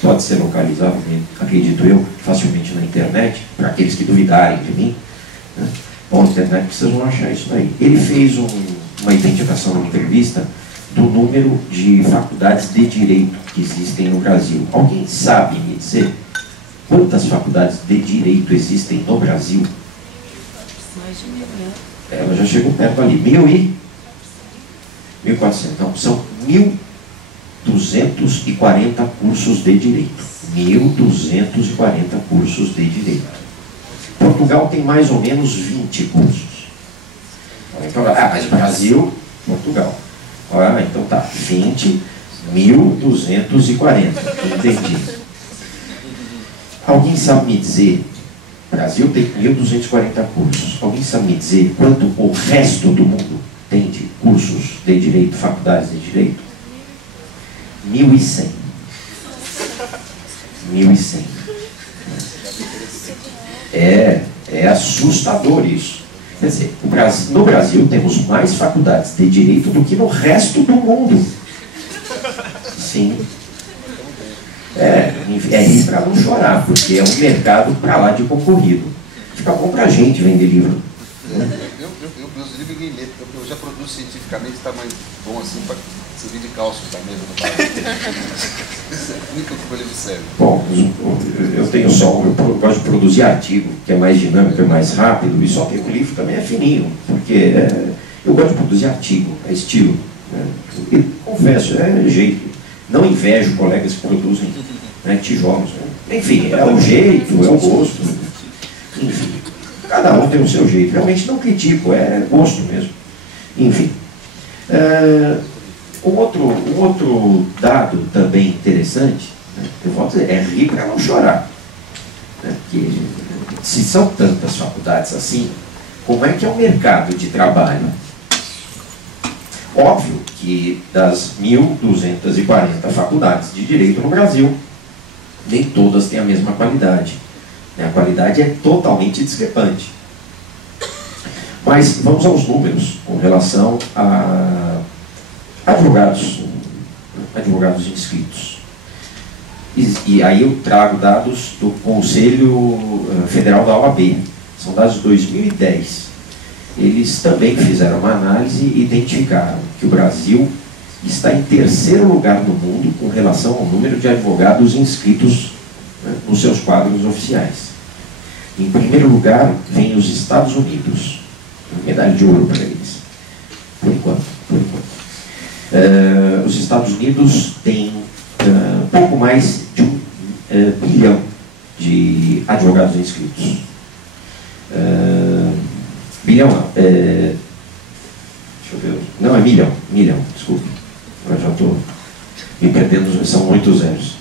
pode ser localizado, acredito eu, facilmente na internet, para aqueles que duvidarem de mim, né? Bom, na internet vocês vão achar isso daí. Ele fez uma identificação numa entrevista do número de faculdades de direito que existem no Brasil. Alguém sabe me dizer quantas faculdades de direito existem no Brasil? Mais de 1.000, né? Ela já chegou perto ali. 1.400. Não, são 1.240 cursos de direito. 1.240 cursos de direito. Portugal tem mais ou menos 20 cursos. Então, mas Brasil, Portugal. Então tá, 20, 1.240. Entendi. Alguém sabe me dizer, Brasil tem 1.240 cursos, alguém sabe me dizer quanto o resto do mundo tem de cursos de direito, faculdades de direito? 1.100. 1.100. É assustador isso. Quer dizer, no Brasil temos mais faculdades de direito do que no resto do mundo. Sim. Rir para não chorar, porque é um mercado para lá de concorrido. Fica bom para a gente vender livro. Meus livros ninguém lê, porque eu já produzo cientificamente, está mais bom assim para servir de cálcio da mesa do pai. Nunca ficou livro sério. Bom, eu tenho eu gosto de produzir artigo, que é mais dinâmico, é mais rápido, e só que o livro também é fininho, porque eu gosto de produzir artigo, é estilo. Né? E confesso, é jeito. Não invejo colegas que produzem tijolos. Né? Enfim, é o jeito, é o gosto. Enfim, cada um tem o seu jeito. Realmente não critico, é gosto mesmo. Enfim. Um outro dado também interessante, né, eu vou dizer, é rir para não chorar. Né, porque se são tantas faculdades assim, como é que é o mercado de trabalho? Óbvio que das 1.240 faculdades de direito no Brasil, nem todas têm a mesma qualidade. Né? A qualidade é totalmente discrepante. Mas vamos aos números com relação a advogados inscritos. E aí eu trago dados do Conselho Federal da OAB, são dados de 2010. Eles também fizeram uma análise e identificaram que o Brasil está em terceiro lugar no mundo com relação ao número de advogados inscritos, né, nos seus quadros oficiais. Em primeiro lugar, vem os Estados Unidos, medalha de ouro para eles, por enquanto. Os Estados Unidos têm pouco mais de 1 bilhão de advogados inscritos. Bilhão não, deixa eu ver, não, é milhão, desculpe, eu já estou me perdendo, são 8 zeros.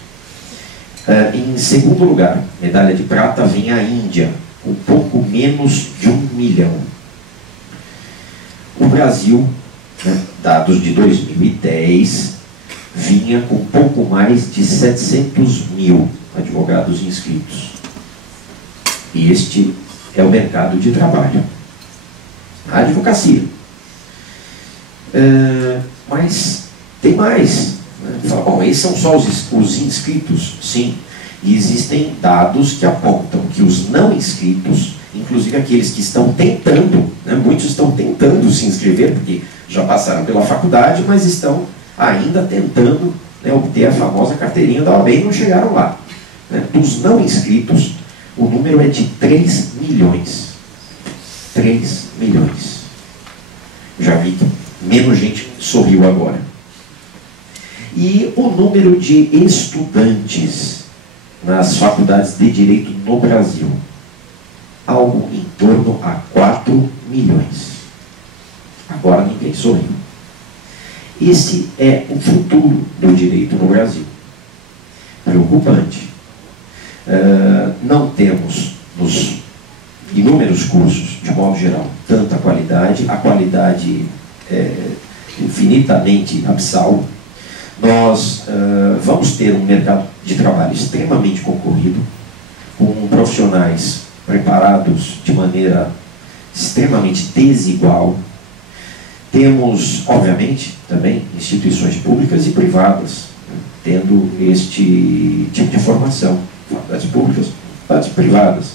Em segundo lugar, medalha de prata, vem a Índia, com pouco menos de 1 milhão. O Brasil, né, dados de 2010, vinha com pouco mais de 700 mil advogados inscritos. E este é o mercado de trabalho. A advocacia. Mas tem mais. Né? Fala, bom, esses são só os inscritos? Sim. E existem dados que apontam que os não inscritos, inclusive aqueles que estão tentando, né, muitos estão tentando se inscrever, porque já passaram pela faculdade, mas estão ainda tentando, né, obter a famosa carteirinha da OAB e não chegaram lá. Né? Dos não inscritos, o número é de 3 milhões. 3 milhões. Já vi que menos gente sorriu agora. E o número de estudantes nas faculdades de Direito no Brasil, algo em torno a 4 milhões. Agora ninguém sorriu. Esse é o futuro do direito no Brasil. Preocupante. Não temos nos inúmeros cursos, de modo geral, tanta qualidade, a qualidade é infinitamente abissal. Nós vamos ter um mercado de trabalho extremamente concorrido, com profissionais preparados de maneira extremamente desigual. Temos, obviamente, também instituições públicas e privadas, né, tendo este tipo de formação, faculdades públicas, faculdades privadas.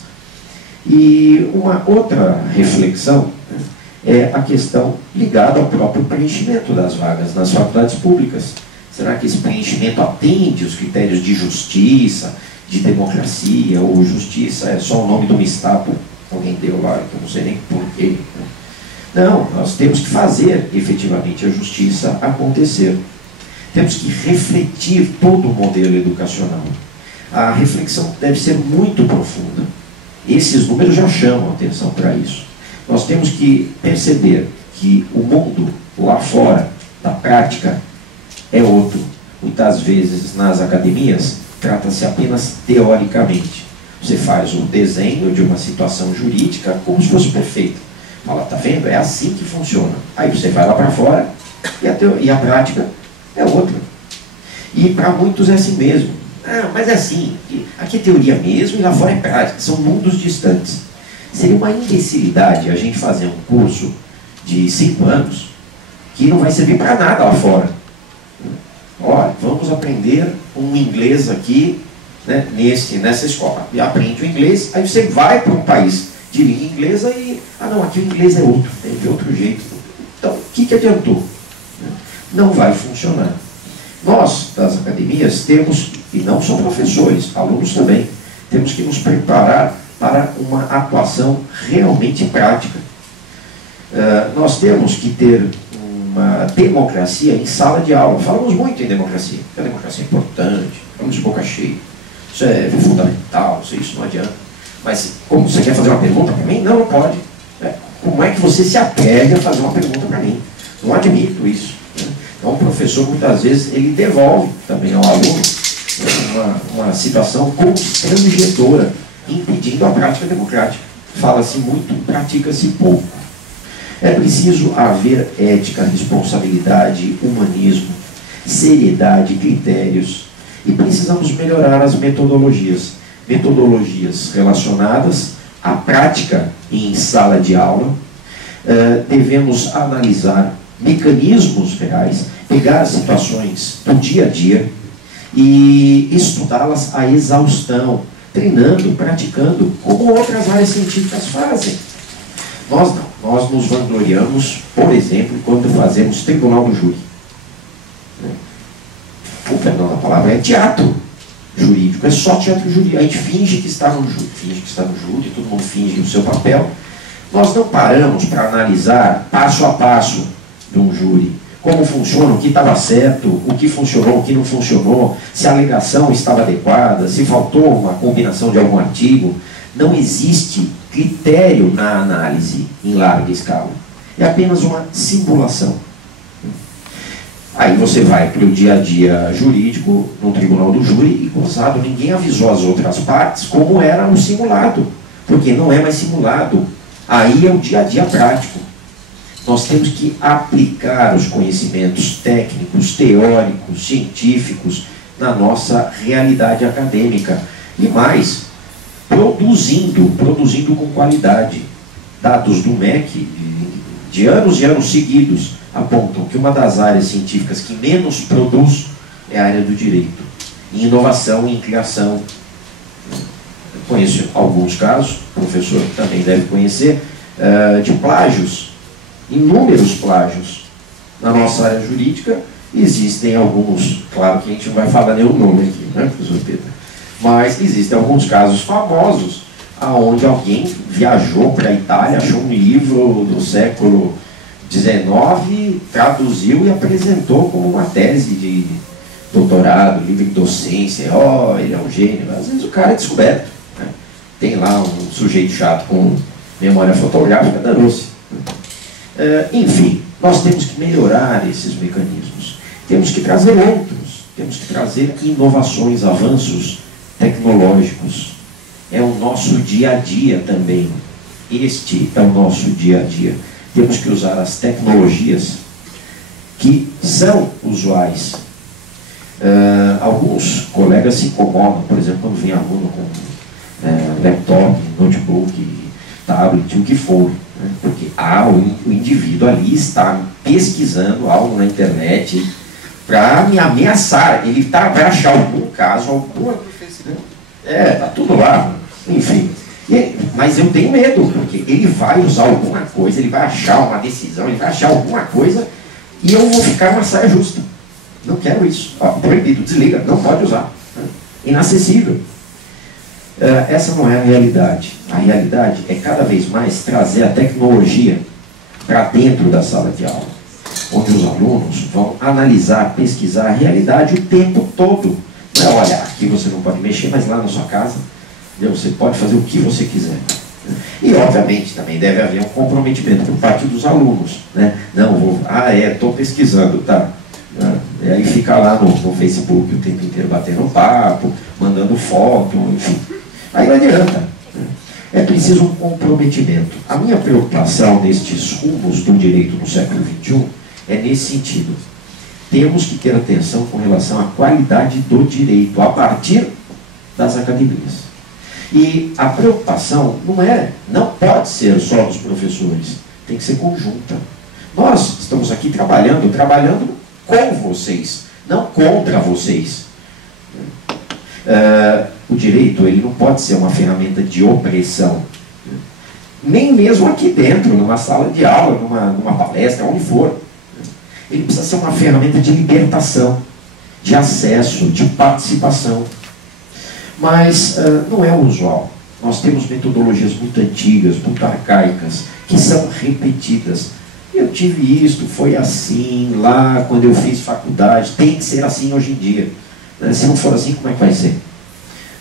E uma outra reflexão, né, é a questão ligada ao próprio preenchimento das vagas nas faculdades públicas. Será que esse preenchimento atende os critérios de justiça, de democracia, ou justiça é só o nome de uma estátua que alguém deu lá, que eu não sei nem porquê, né? Não, nós temos que fazer efetivamente a justiça acontecer. Temos que refletir todo o modelo educacional. A reflexão deve ser muito profunda. Esses números já chamam a atenção para isso. Nós temos que perceber que o mundo lá fora, da prática, é outro. Muitas vezes nas academias trata-se apenas teoricamente. Você faz um desenho de uma situação jurídica como se fosse perfeita. Fala, tá vendo? É assim que funciona. Aí você vai lá para fora e a prática é outra. E para muitos é assim mesmo. Ah, mas é assim, aqui é teoria mesmo e lá fora é prática. São mundos distantes. Seria uma imbecilidade a gente fazer um curso de 5 anos que não vai servir para nada lá fora. Olha, vamos aprender um inglês aqui, né, nessa escola. E aprende o inglês, aí você vai para um país de língua inglesa e... Ah, não, aqui o inglês é outro, é de outro jeito. Então, o que adiantou? Não vai funcionar. Nós, das academias, temos, e não só professores, alunos também, temos que nos preparar para uma atuação realmente prática. Nós temos que ter uma democracia em sala de aula. Falamos muito em democracia. A democracia é importante, falamos de boca cheia. Isso é fundamental, isso não adianta. Mas como você quer fazer uma pergunta para mim? Não, não pode. Como é que você se apega a fazer uma pergunta para mim? Não admito isso. Então o professor muitas vezes ele devolve também ao aluno uma situação constrangedora, impedindo a prática democrática. Fala-se muito, pratica-se pouco. É preciso haver ética, responsabilidade, humanismo, seriedade, critérios, e precisamos melhorar as metodologias relacionadas à prática em sala de aula. Devemos analisar mecanismos reais, pegar situações do dia a dia e estudá-las à exaustão, treinando, praticando, como outras áreas científicas fazem. Nós não. Nós nos vangloriamos, por exemplo, quando fazemos tribunal do júri. O perdão da palavra é teatro jurídico, é só teatro jurídico. A gente finge que está no júri, todo mundo finge o seu papel. Nós não paramos para analisar passo a passo de um júri, como funciona, o que estava certo, o que funcionou, o que não funcionou, se a alegação estava adequada, se faltou uma combinação de algum artigo. Não existe critério na análise em larga escala. É apenas uma simulação. Aí você vai para o dia a dia jurídico, no tribunal do júri, e gozado, ninguém avisou as outras partes como era no simulado, porque não é mais simulado. Aí é o dia a dia prático. Nós temos que aplicar os conhecimentos técnicos, teóricos, científicos na nossa realidade acadêmica. E mais, produzindo com qualidade. Dados do MEC, de anos e anos seguidos, apontam que uma das áreas científicas que menos produz é a área do direito. Em inovação, em criação. Eu conheço alguns casos, o professor também deve conhecer, de plágios, inúmeros plágios. Na nossa área jurídica existem alguns, claro que a gente não vai falar nenhum nome aqui, né, professor Pedro? Mas existem alguns casos famosos onde alguém viajou para a Itália, achou um livro do século XIX, traduziu e apresentou como uma tese de doutorado, livre de docência. Ele é um gênio. Às vezes o cara é descoberto, né? Tem lá um sujeito chato com memória fotográfica, danou-se. Enfim, nós temos que melhorar esses mecanismos. Temos que trazer outros. Temos que trazer inovações, avanços tecnológicos. É o nosso dia a dia também. Este é o nosso dia a dia. Temos que usar as tecnologias que são usuais Alguns colegas se incomodam, por exemplo, quando vem aluno com laptop, notebook, tablet, o que for, né? Porque o indivíduo ali está pesquisando algo na internet para me ameaçar. Ele vai achar algum caso, alguma... tá tudo lá, enfim. Mas eu tenho medo, porque ele vai usar alguma coisa, ele vai achar uma decisão, ele vai achar alguma coisa e eu vou ficar uma saia justa. Não quero isso. Proibido, desliga, não pode usar. Inacessível. Essa não é a realidade. A realidade é cada vez mais trazer a tecnologia para dentro da sala de aula, onde os alunos vão analisar, pesquisar a realidade o tempo todo. Não é, olha, aqui você não pode mexer, mas lá na sua casa você pode fazer o que você quiser. E, obviamente, também deve haver um comprometimento por parte dos alunos, né? Não, estou pesquisando, tá? E aí fica lá no Facebook o tempo inteiro batendo papo, mandando foto, enfim. Aí não adianta. É preciso um comprometimento. A minha preocupação nestes rumos do direito no século XXI é nesse sentido. Temos que ter atenção com relação à qualidade do direito, a partir das academias. E a preocupação não pode ser só dos professores, tem que ser conjunta. Nós estamos aqui trabalhando com vocês, não contra vocês. O direito, ele não pode ser uma ferramenta de opressão, nem mesmo aqui dentro, numa sala de aula, numa palestra, onde for. Ele precisa ser uma ferramenta de libertação, de acesso, de participação. Mas não é o usual. Nós temos metodologias muito antigas, muito arcaicas, que são repetidas. Eu tive isto, foi assim, lá quando eu fiz faculdade, tem que ser assim hoje em dia. Se não for assim, como é que vai ser?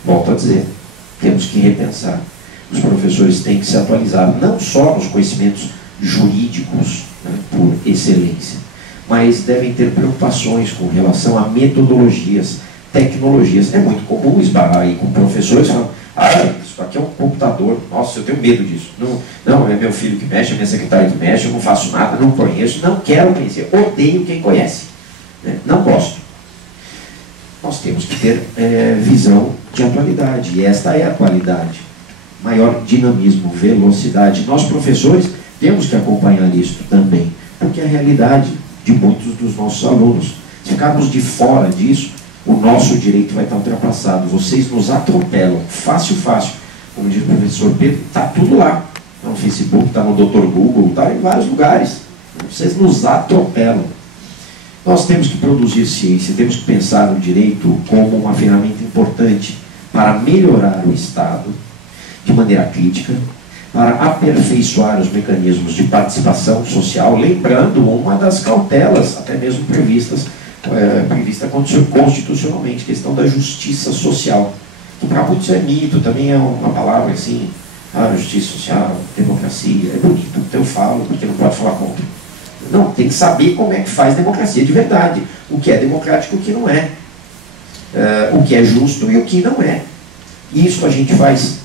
Volto a dizer, temos que repensar. Os professores têm que se atualizar, não só nos conhecimentos jurídicos, né, por excelência, mas devem ter preocupações com relação a metodologias, tecnologias. É muito comum esbarrar aí com professores falando, isso aqui é um computador, nossa, eu tenho medo disso. Não, é meu filho que mexe, é minha secretária que mexe, eu não faço nada, não conheço, não quero conhecer, odeio quem conhece, né? Não gosto. Nós temos que ter visão de atualidade, e esta é a atualidade. Maior dinamismo, velocidade. Nós, professores, temos que acompanhar isso também, porque é a realidade de muitos dos nossos alunos. Se ficarmos de fora disso, o nosso direito vai estar ultrapassado. Vocês nos atropelam, fácil. Como diz o professor Pedro, está tudo lá. Está no Facebook, está no Dr. Google, está em vários lugares. Vocês nos atropelam. Nós temos que produzir ciência, temos que pensar no direito como uma ferramenta importante para melhorar o Estado de maneira crítica, para aperfeiçoar os mecanismos de participação social, lembrando uma das cautelas, até mesmo prevista constitucionalmente, questão da justiça social, que para muitos é mito, também é uma palavra assim, justiça social, democracia, é bonito, então eu falo, porque não pode falar contra. Não, tem que saber como é que faz democracia de verdade, o que é democrático e o que não é, o que é justo e o que não é. Isso a gente faz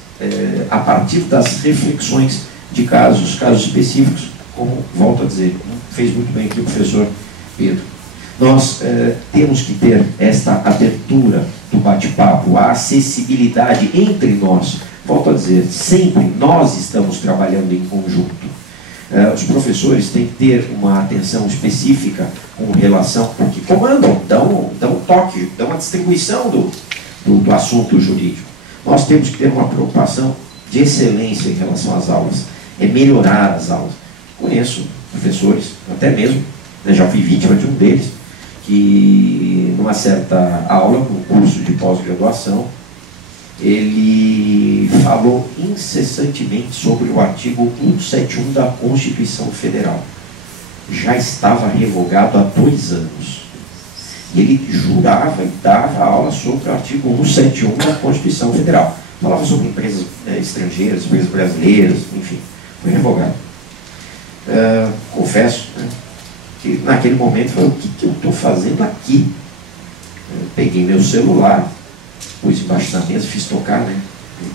a partir das reflexões de casos específicos, como volto a dizer, fez muito bem aqui o professor Pedro. Nós temos que ter esta abertura do bate-papo, a acessibilidade entre nós. Volto a dizer, sempre nós estamos trabalhando em conjunto. Os professores têm que ter uma atenção específica com relação, porque comandam, dão um toque, dão uma distribuição do assunto jurídico. Nós temos que ter uma preocupação de excelência em relação às aulas, é melhorar as aulas. Conheço professores, até mesmo, já fui vítima de um deles, que numa certa aula, no curso de pós-graduação, ele falou incessantemente sobre o artigo 171 da Constituição Federal. Já estava revogado há 2 anos. E ele jurava e dava aula sobre o artigo 171 da Constituição Federal. Falava sobre empresas estrangeiras, empresas brasileiras, enfim, foi revogado. Confesso, né, que naquele momento eu falei, o que eu estou fazendo aqui? Eu peguei meu celular, pus embaixo da mesa, fiz tocar, né?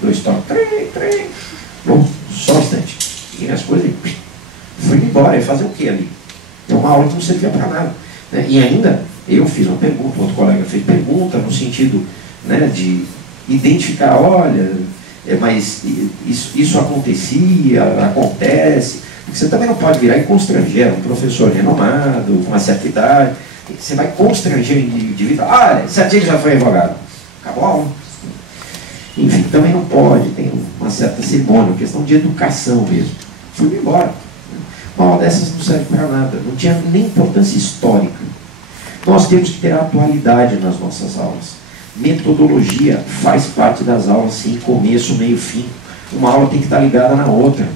2 toques, trem. Bom, só um instante. Peguei as coisas e fui embora. Ia fazer o que ali? É uma aula que não servia para nada. Né? E ainda Eu fiz uma pergunta, outro colega fez pergunta, no sentido, né, de identificar, olha, mas isso acontecia, acontece. Porque você também não pode virar e constranger um professor renomado, com uma certa idade. Você vai constranger o indivíduo, olha, esse artigo já foi revogado. Acabou a aula. Enfim, também não pode, tem uma certa cerimônia, questão de educação mesmo. Fui embora. Uma aula dessas não serve para nada, não tinha nem importância histórica. Nós temos que ter a atualidade nas nossas aulas. Metodologia faz parte das aulas, sim, começo, meio, fim. Uma aula tem que estar ligada na outra.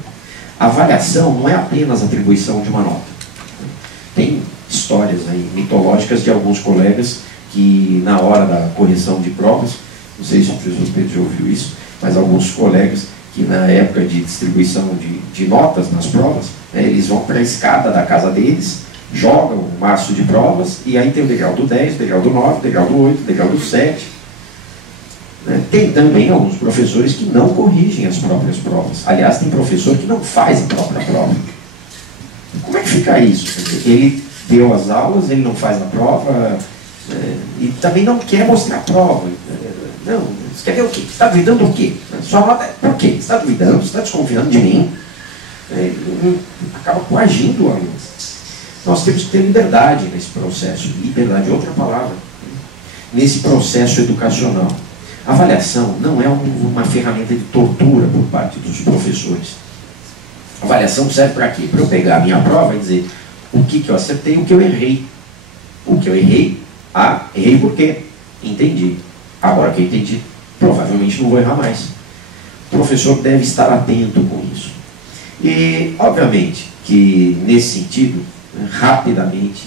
Avaliação não é apenas atribuição de uma nota. Tem histórias aí mitológicas de alguns colegas que, na hora da correção de provas, não sei se o professor Pedro já ouviu isso, mas alguns colegas que, na época de distribuição de notas nas provas, né, eles vão para a escada da casa deles, jogam um maço de provas, e aí tem o degrau do 10, o degrau do 9, o degrau do 8, o degrau do 7. Tem também alguns professores que não corrigem as próprias provas. Aliás, tem professor que não faz a própria prova. Como é que fica isso? Ele deu as aulas, ele não faz a prova, e também não quer mostrar a prova. Não, você quer ver o quê? Você está duvidando do quê? Sua nota, por quê? Você está duvidando? Você está desconfiando de mim? Acaba coagindo o aluno. Nós temos que ter liberdade nesse processo. Liberdade é outra palavra. Nesse processo educacional. A avaliação não é uma ferramenta de tortura por parte dos professores. A avaliação serve para quê? Para eu pegar a minha prova e dizer o que eu acertei e o que eu errei. O que eu errei, errei por quê? Entendi. Agora que eu entendi, provavelmente não vou errar mais. O professor deve estar atento com isso. E, obviamente, que nesse sentido, rapidamente,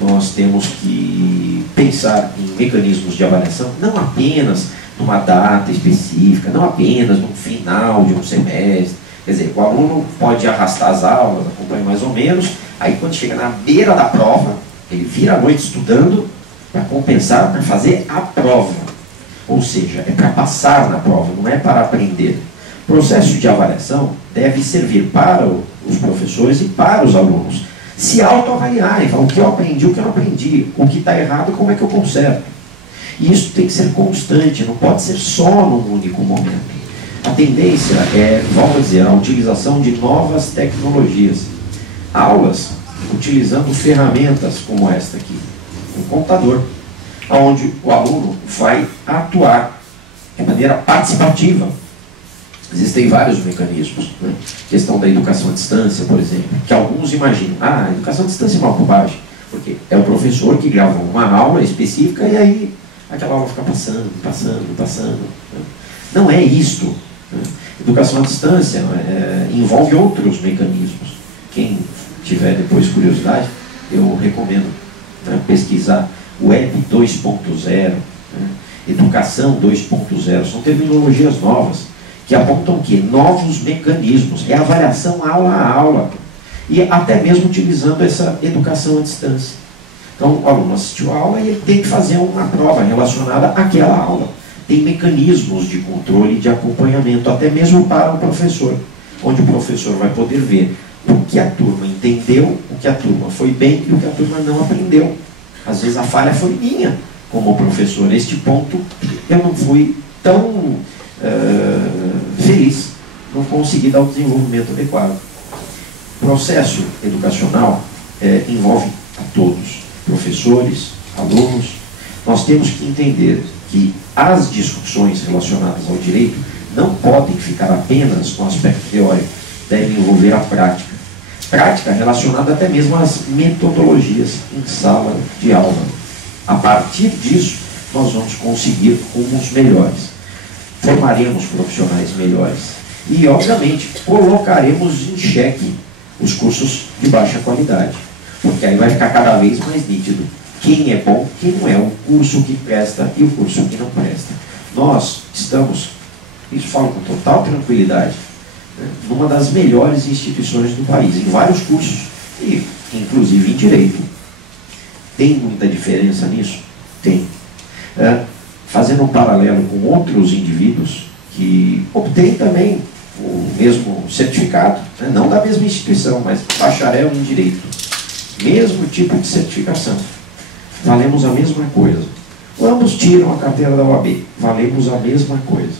nós temos que pensar em mecanismos de avaliação, não apenas numa data específica, não apenas no final de um semestre. Quer dizer, o aluno pode arrastar as aulas, acompanha mais ou menos, aí quando chega na beira da prova, ele vira a noite estudando para compensar, para fazer a prova. Ou seja, é para passar na prova, não é para aprender. O processo de avaliação deve servir para os professores e para os alunos se autoavaliarem, falar o que eu aprendi, o que eu não aprendi, o que está errado, como é que eu conserto. E isso tem que ser constante, não pode ser só num único momento. A tendência é, vamos dizer, a utilização de novas tecnologias. Aulas utilizando ferramentas como esta aqui, um computador, onde o aluno vai atuar de maneira participativa. Existem vários mecanismos, né? Questão da educação à distância, por exemplo, que alguns imaginam, a educação à distância é uma bobagem, porque é o professor que grava uma aula específica e aí aquela aula fica passando. Né? Não é isto. Né? Educação à distância envolve outros mecanismos. Quem tiver depois curiosidade, eu recomendo, né, pesquisar Web 2.0, né? Educação 2.0, são terminologias novas que apontam que novos mecanismos, é avaliação aula a aula, e até mesmo utilizando essa educação à distância. Então, o aluno assistiu a aula e ele tem que fazer uma prova relacionada àquela aula. Tem mecanismos de controle e de acompanhamento, até mesmo para o professor, onde o professor vai poder ver o que a turma entendeu, o que a turma foi bem e o que a turma não aprendeu. Às vezes a falha foi minha como professor. Neste ponto, eu não fui tão feliz, não consegui dar o desenvolvimento adequado. O processo educacional envolve a todos, professores, alunos. Nós temos que entender que as discussões relacionadas ao direito não podem ficar apenas no aspecto teórico, devem envolver a prática. Prática relacionada até mesmo às metodologias em sala de aula. A partir disso, nós vamos conseguir rumos melhores. Formaremos profissionais melhores. E, obviamente, colocaremos em xeque os cursos de baixa qualidade. Porque aí vai ficar cada vez mais nítido quem é bom, quem não é, o curso que presta e o curso que não presta. Nós estamos, isso falo com total tranquilidade, né, numa das melhores instituições do país, em vários cursos, e inclusive em direito. Tem muita diferença nisso? Tem. Fazendo um paralelo com outros indivíduos que obtêm também o mesmo certificado, né, não da mesma instituição, mas bacharel em direito. Mesmo tipo de certificação. valemos a mesma coisa. Ambos tiram a carteira da OAB, valemos a mesma coisa.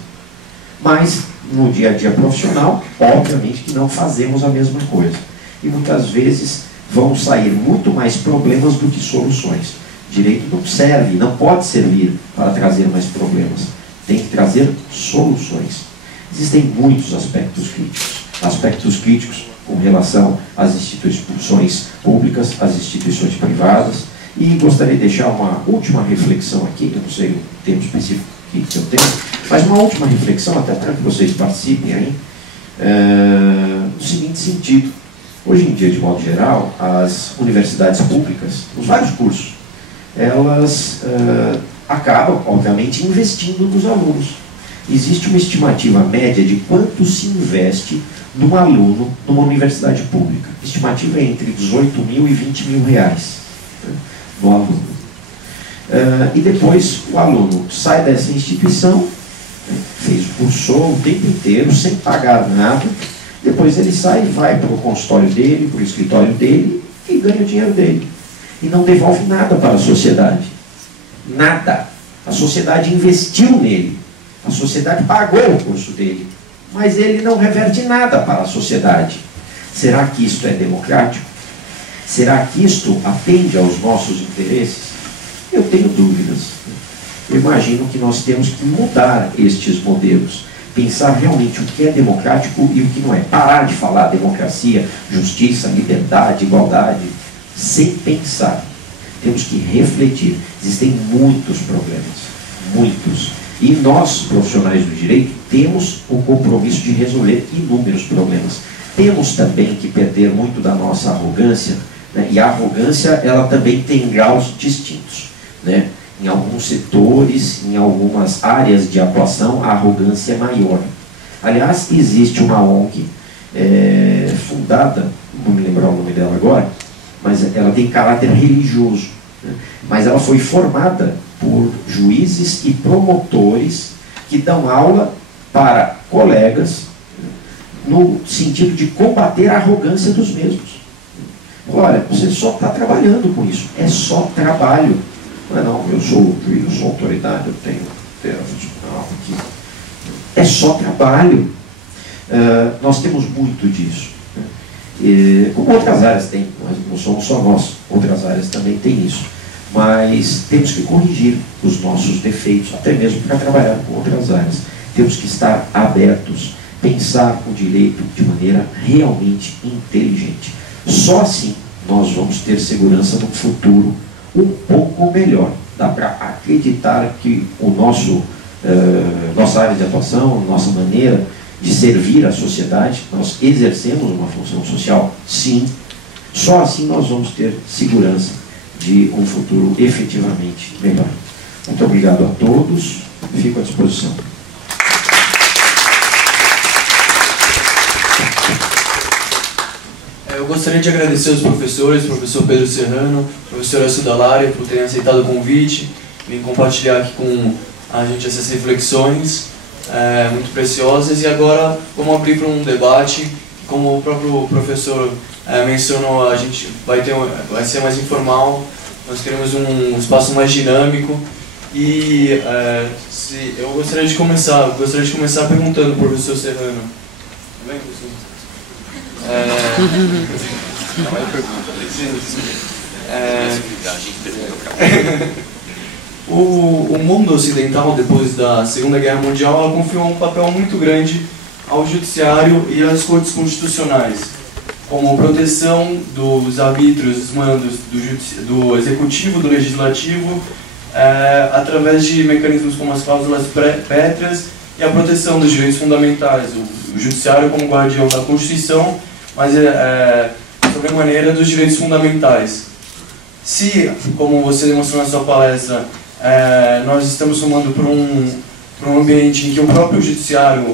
Mas, no dia a dia profissional, obviamente que não fazemos a mesma coisa. E muitas vezes vão sair muito mais problemas do que soluções. Direito não serve, não pode servir para trazer mais problemas. Tem que trazer soluções. Existem muitos aspectos críticos. Aspectos críticos com relação às instituições públicas, às instituições privadas. E gostaria de deixar uma última reflexão aqui, eu não sei o tempo específico que eu tenho, mas uma última reflexão, até para que vocês participem aí, no seguinte sentido. Hoje em dia, de modo geral, as universidades públicas, os vários cursos, elas acabam, obviamente, investindo nos alunos. Existe uma estimativa média de quanto se investe num aluno numa universidade pública. A estimativa é entre 18 mil e 20 mil reais, né, no aluno. E depois o aluno sai dessa instituição, né, fez o curso o tempo inteiro, sem pagar nada, depois ele sai e vai para o consultório dele, para o escritório dele e ganha o dinheiro dele. E não devolve nada para a sociedade. Nada. A sociedade investiu nele. A sociedade pagou o curso dele. Mas ele não reverte nada para a sociedade. Será que isto é democrático? Será que isto atende aos nossos interesses? Eu tenho dúvidas. Eu imagino que nós temos que mudar estes modelos. Pensar realmente o que é democrático e o que não é. Parar de falar democracia, justiça, liberdade, igualdade, sem pensar. Temos que refletir. Existem muitos problemas. Muitos. E nós, profissionais do direito, temos o compromisso de resolver inúmeros problemas. Temos também que perder muito da nossa arrogância, né? E a arrogância, ela também tem graus distintos, né? Em alguns setores, em algumas áreas de atuação, a arrogância é maior. Aliás, existe uma ONG fundada, não vou me lembrar o nome dela agora, mas ela tem caráter religioso, né? Mas ela foi formada por juízes e promotores que dão aula para colegas no sentido de combater a arrogância dos mesmos. Olha, você só está trabalhando com isso, é só trabalho. Não é não, eu sou juiz, eu sou autoridade, eu tenho aqui. É só trabalho. Nós temos muito disso. Como outras áreas têm, nós não somos só nós, outras áreas também têm isso. Mas temos que corrigir os nossos defeitos, até mesmo para trabalhar com outras áreas. Temos que estar abertos, pensar o direito de maneira realmente inteligente. Só assim nós vamos ter segurança no futuro um pouco melhor. Dá para acreditar que nossa área de atuação, nossa maneira de servir a sociedade, nós exercemos uma função social, sim. Só assim nós vamos ter segurança de um futuro efetivamente melhor. Muito obrigado a todos, fico à disposição. Eu gostaria de agradecer aos professores, professor Pedro Serrano, professor Elcio Dallari, por terem aceitado o convite, vir compartilhar aqui com a gente essas reflexões muito preciosas. E agora vamos abrir para um debate. Como o próprio professor mencionou, a gente vai ser mais informal, nós queremos um espaço mais dinâmico. E eu gostaria de começar perguntando ao professor Serrano. Tudo bem, professor? O mundo ocidental, depois da Segunda Guerra Mundial, ela confiou um papel muito grande ao judiciário e às cortes constitucionais, como proteção dos arbítrios, dos mandos do executivo, do legislativo, através de mecanismos como as cláusulas pétreas e a proteção dos direitos fundamentais, o judiciário como guardião da Constituição, mas sobremaneira dos direitos fundamentais. Se, como você demonstrou na sua palestra, nós estamos somando para um ambiente em que o próprio judiciário,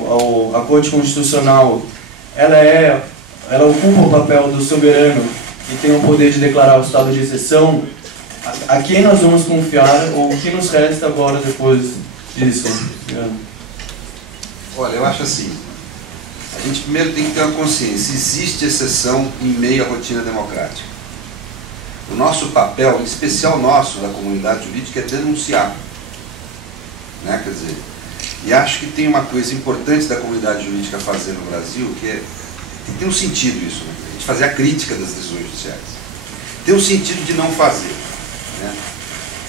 a Corte Constitucional, ela ocupa o papel do soberano e tem o poder de declarar o estado de exceção, a quem nós vamos confiar, ou o que nos resta agora depois disso? Olha, eu acho assim, a gente primeiro tem que ter uma consciência, existe exceção em meio à rotina democrática. O nosso papel, em especial nosso, da comunidade jurídica, é denunciar. Né? Quer dizer, e acho que tem uma coisa importante da comunidade jurídica fazer no Brasil, que tem um sentido isso, né? A gente fazer a crítica das decisões judiciais. Tem um sentido de não fazer. Né?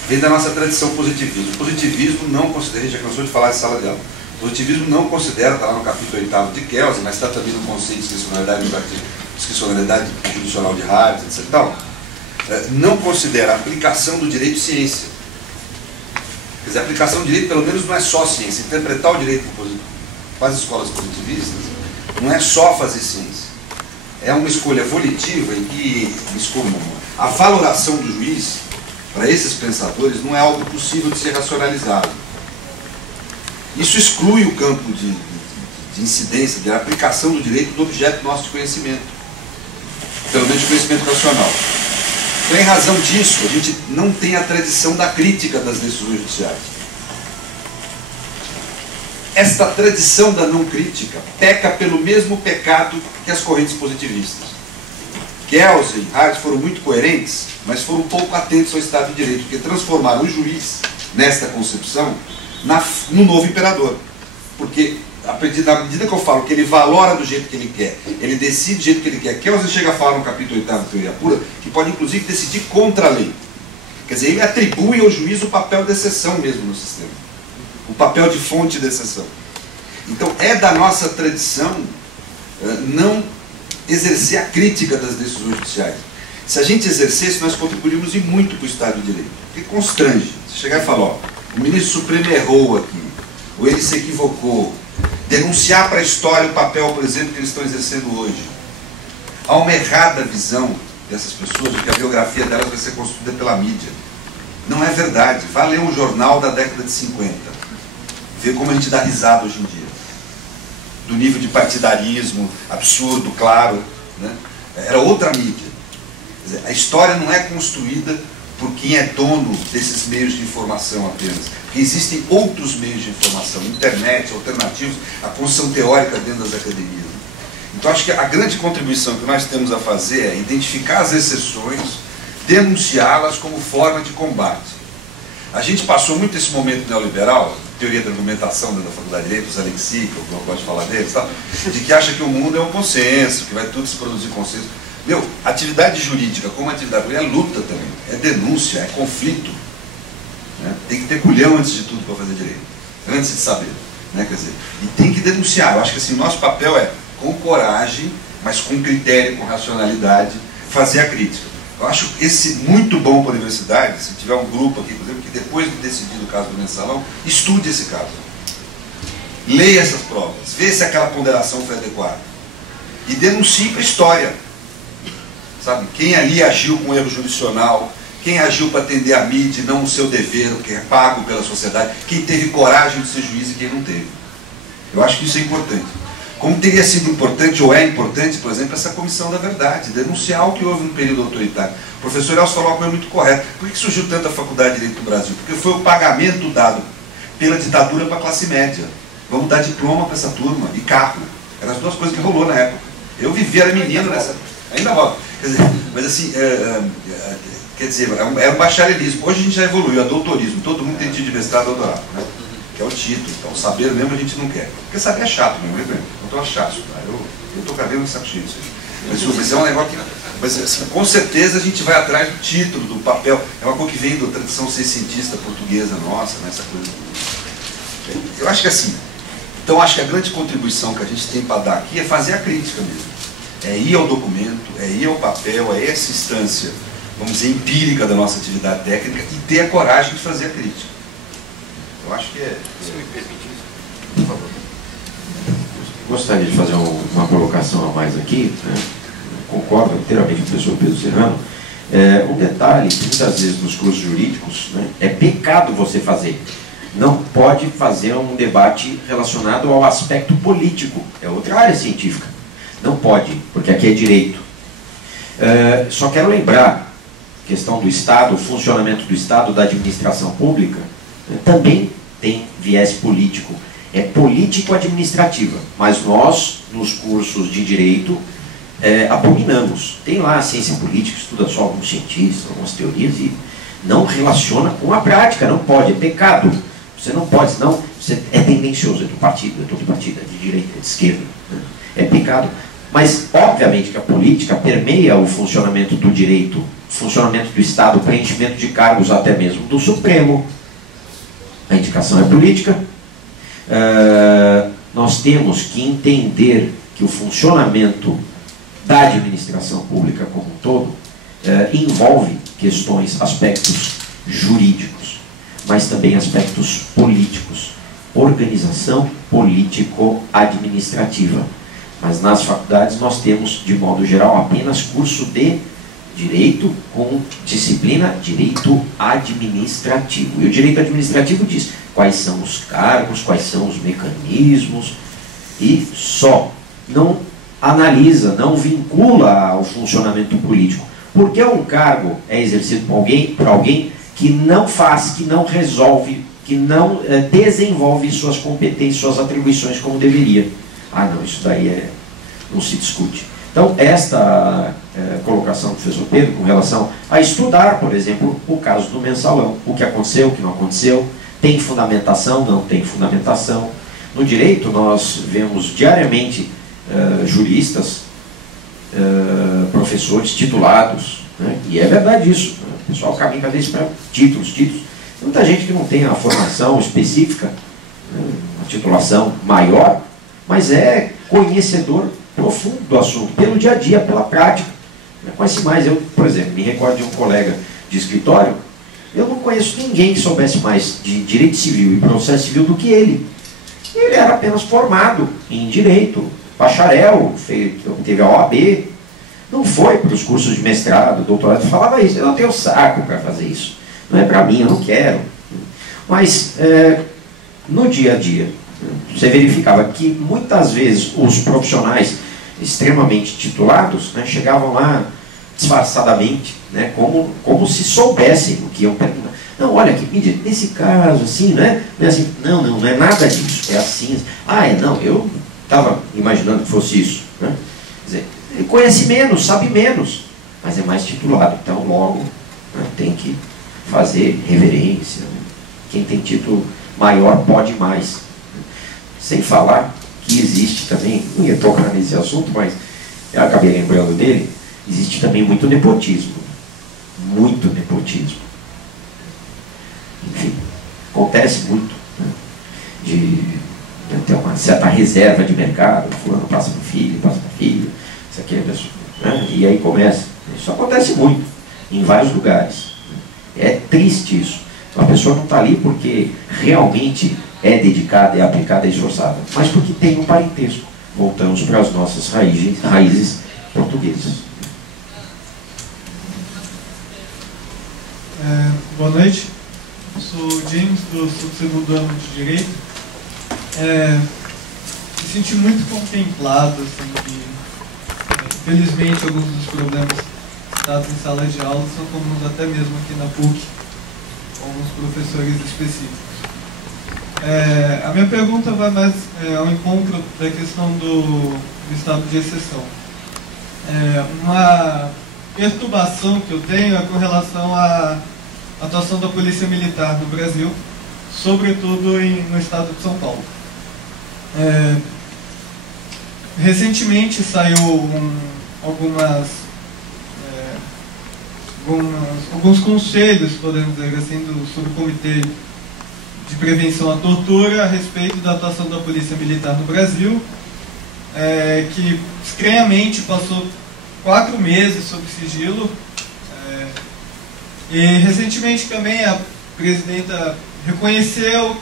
Vem da nossa tradição positivista. O positivismo não considera, a gente já cansou de falar em sala de aula, o positivismo não considera, está lá no capítulo 8º de Kelsen, mas está também no conceito de discricionalidade judicial de Harris, etc. Então, não considera a aplicação do direito ciência. Quer dizer, a aplicação do direito, pelo menos, não é só ciência. Interpretar o direito com as escolas positivistas não é só fazer ciência. É uma escolha volitiva em que a valoração do juiz, para esses pensadores, não é algo possível de ser racionalizado. Isso exclui o campo de incidência, de aplicação do direito do objeto nosso de conhecimento, pelo menos de conhecimento racional. Então, em razão disso, a gente não tem a tradição da crítica das decisões judiciais. Esta tradição da não crítica peca pelo mesmo pecado que as correntes positivistas. Kelsen e Harris foram muito coerentes, mas foram um pouco atentos ao Estado de Direito, porque transformaram o juiz, nesta concepção, no novo imperador. Porque, na medida que eu falo que ele valora do jeito que ele quer, ele decide do jeito que ele quer, Kelsen chega a falar no capítulo 8º de Teoria Pura, que pode inclusive decidir contra a lei. Quer dizer, ele atribui ao juiz o papel de exceção mesmo no sistema. O papel de fonte de exceção. Então, é da nossa tradição não exercer a crítica das decisões judiciais. Se a gente exercesse, nós contribuiríamos muito para o Estado de Direito. Porque constrange. Você chegar e falar, ó, o ministro Supremo errou aqui, ou ele se equivocou. Denunciar para a história o papel, por exemplo, que eles estão exercendo hoje. Há uma errada visão dessas pessoas de que a biografia delas vai ser construída pela mídia. Não é verdade. Vá ler um jornal da década de 50. Ver como a gente dá risada hoje em dia. Do nível de partidarismo absurdo, claro. Né? Era outra mídia. Quer dizer, a história não é construída por quem é dono desses meios de informação apenas. Porque existem outros meios de informação, internet, alternativos, a construção teórica dentro das academias. Então acho que a grande contribuição que nós temos a fazer é identificar as exceções, denunciá-las como forma de combate. A gente passou muito esse momento neoliberal, teoria da argumentação dentro da Faculdade de Direito, os Alexi, que eu gosto de falar deles, tá? De que acha que o mundo é um consenso, que vai tudo se produzir consenso. Meu, atividade jurídica como atividade política é luta também, é denúncia, é conflito. Né? Tem que ter culhão antes de tudo para fazer direito, antes de saber. Né? Quer dizer, e tem que denunciar. Eu acho que assim, o nosso papel é, com coragem, mas com critério, com racionalidade, fazer a crítica. Eu acho esse muito bom para a universidade, se tiver um grupo aqui, por exemplo, que depois de decidir o caso do mensalão, estude esse caso. Leia essas provas, vê se aquela ponderação foi adequada. E denuncie para a história. Sabe? Quem ali agiu com erro jurisdicional, quem agiu para atender a mídia e não o seu dever, que é pago pela sociedade, quem teve coragem de ser juiz e quem não teve. Eu acho que isso é importante. Como teria sido importante, ou é importante, por exemplo, essa comissão da verdade, denunciar o que houve no período autoritário. O professor Elcio falou uma coisa muito correta. Por que surgiu tanta faculdade de Direito no Brasil? Porque foi o pagamento dado pela ditadura para a classe média. Vamos dar diploma para essa turma e carro. Eram as duas coisas que rolou na época. Eu vivi, era menino nessa... Ainda rola. Quer dizer, mas assim, quer dizer, é um bacharelismo. Hoje a gente já evoluiu, é doutorismo. Todo mundo tem título de mestrado e doutorado, né? Que é o título. Então, saber mesmo a gente não quer. Porque saber é chato mesmo, né? Eu estou chato, tá? Eu estou cabelo no saco cheio disso aí. Mas é um negócio que... Mas assim, com certeza a gente vai atrás do título, do papel. É uma coisa que vem da tradição cientista portuguesa nossa, né? Essa coisa. Eu acho que assim... Então, acho que a grande contribuição que a gente tem para dar aqui é fazer a crítica mesmo. É ir ao documento, é ir ao papel, é essa instância, vamos dizer, empírica da nossa atividade técnica e ter a coragem de fazer a crítica. Eu acho que é... Se me permite isso, por favor. Gostaria de fazer uma colocação a mais aqui, né? Concordo inteiramente com o professor Pedro Serrano. Um detalhe que muitas vezes nos cursos jurídicos, né, é pecado você fazer. Não pode fazer um debate relacionado ao aspecto político, é outra área científica. Não pode, porque aqui é direito. Só quero lembrar, questão do Estado, o funcionamento do Estado, da administração pública, também tem viés político. É político-administrativa, mas nós, nos cursos de direito, abominamos. Tem lá a ciência política, estuda só alguns cientistas, algumas teorias e não relaciona com a prática, não pode, é pecado. Você não pode, senão você é tendencioso, é do partido, é todo partido, é de direita, é de esquerda, né? É pecado. Mas, obviamente, que a política permeia o funcionamento do direito, o funcionamento do Estado, o preenchimento de cargos até mesmo do Supremo. A indicação é política. Nós temos que entender que o funcionamento da administração pública como um todo envolve questões, aspectos jurídicos, mas também aspectos políticos, organização político-administrativa. Mas nas faculdades nós temos, de modo geral, apenas curso de direito com disciplina direito administrativo. E o direito administrativo diz quais são os cargos, quais são os mecanismos, e só. Não analisa, não vincula ao funcionamento político. Porque um cargo é exercido por alguém que não faz, que não resolve, que não desenvolve suas competências, suas atribuições como deveria. Ah, não, isso daí não se discute. Então, esta colocação do professor Pedro com relação a estudar, por exemplo, o caso do mensalão, o que aconteceu, o que não aconteceu, tem fundamentação, não tem fundamentação. No direito, nós vemos diariamente juristas, professores titulados, né? E é verdade isso, né? O pessoal caminha cada vez para títulos. Tem muita gente que não tem a formação específica, uma titulação maior, mas é conhecedor profundo do assunto, pelo dia a dia, pela prática. Não conhece mais. Eu, por exemplo, me recordo de um colega de escritório, eu não conheço ninguém que soubesse mais de direito civil e processo civil do que ele. Ele era apenas formado em direito, bacharel, teve a OAB, não foi para os cursos de mestrado, doutorado, falava isso, eu não tenho saco para fazer isso, não é para mim, eu não quero. Mas no dia a dia, você verificava que muitas vezes os profissionais extremamente titulados, né, chegavam lá disfarçadamente, né, como se soubessem o que iam perguntar. Não, olha aqui, nesse caso, assim, né? Não é assim, não é nada disso, é assim. Não, eu estava imaginando que fosse isso. Né? Quer dizer, ele conhece menos, sabe menos, mas é mais titulado, então logo, né, tem que fazer reverência. Né? Quem tem título maior pode mais. Sem falar que existe também, não ia tocar nesse assunto, mas eu acabei lembrando dele, existe também muito nepotismo. Muito nepotismo. Enfim, acontece muito, né, de ter uma certa reserva de mercado, fulano passa para o filho, passa para a filha, isso aqui é pessoa, né, e aí começa. Isso acontece muito, em vários lugares. É triste isso. A pessoa não está ali porque realmente é dedicada, é aplicada, é esforçada, mas porque tem um parentesco. Voltamos para as nossas raízes portuguesas. Boa noite. Eu sou o James, do segundo ano de Direito. Me senti muito contemplado, assim, infelizmente alguns dos problemas citados em sala de aula são comuns até mesmo aqui na PUC, com alguns professores específicos. A minha pergunta vai mais ao encontro da questão do estado de exceção. Uma perturbação que eu tenho é com relação à atuação da Polícia Militar no Brasil, sobretudo no estado de São Paulo. Recentemente saiu alguns conselhos, podemos dizer assim, do Subcomitê de Prevenção à Tortura a respeito da atuação da Polícia Militar no Brasil, que estranhamente passou 4 meses sob sigilo. E recentemente também a presidenta reconheceu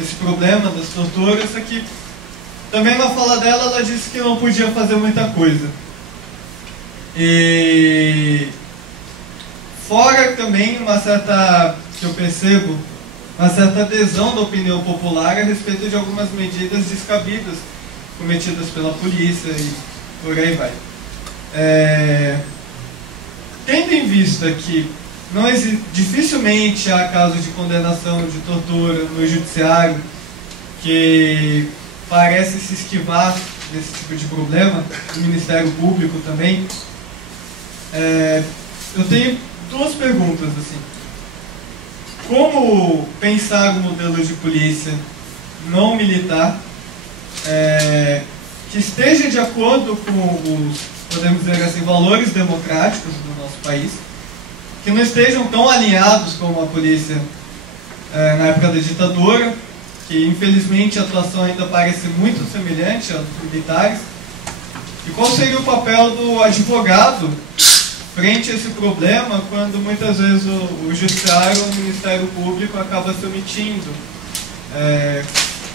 esse problema das torturas, só que também na fala dela ela disse que não podia fazer muita coisa. E fora também uma certa, que eu percebo, uma certa adesão da opinião popular a respeito de algumas medidas descabidas cometidas pela polícia e por aí vai. Tendo em vista que dificilmente há casos de condenação de tortura no judiciário, que parece se esquivar desse tipo de problema, o Ministério Público também. Eu tenho duas perguntas, assim. Como pensar o modelo de polícia não militar que esteja de acordo com os, podemos dizer assim, valores democráticos do nosso país, que não estejam tão alinhados como a polícia na época da ditadura, que infelizmente a atuação ainda parece muito semelhante à dos militares. E qual seria o papel do advogado frente a esse problema, quando muitas vezes o judiciário ou o Ministério Público acaba se omitindo?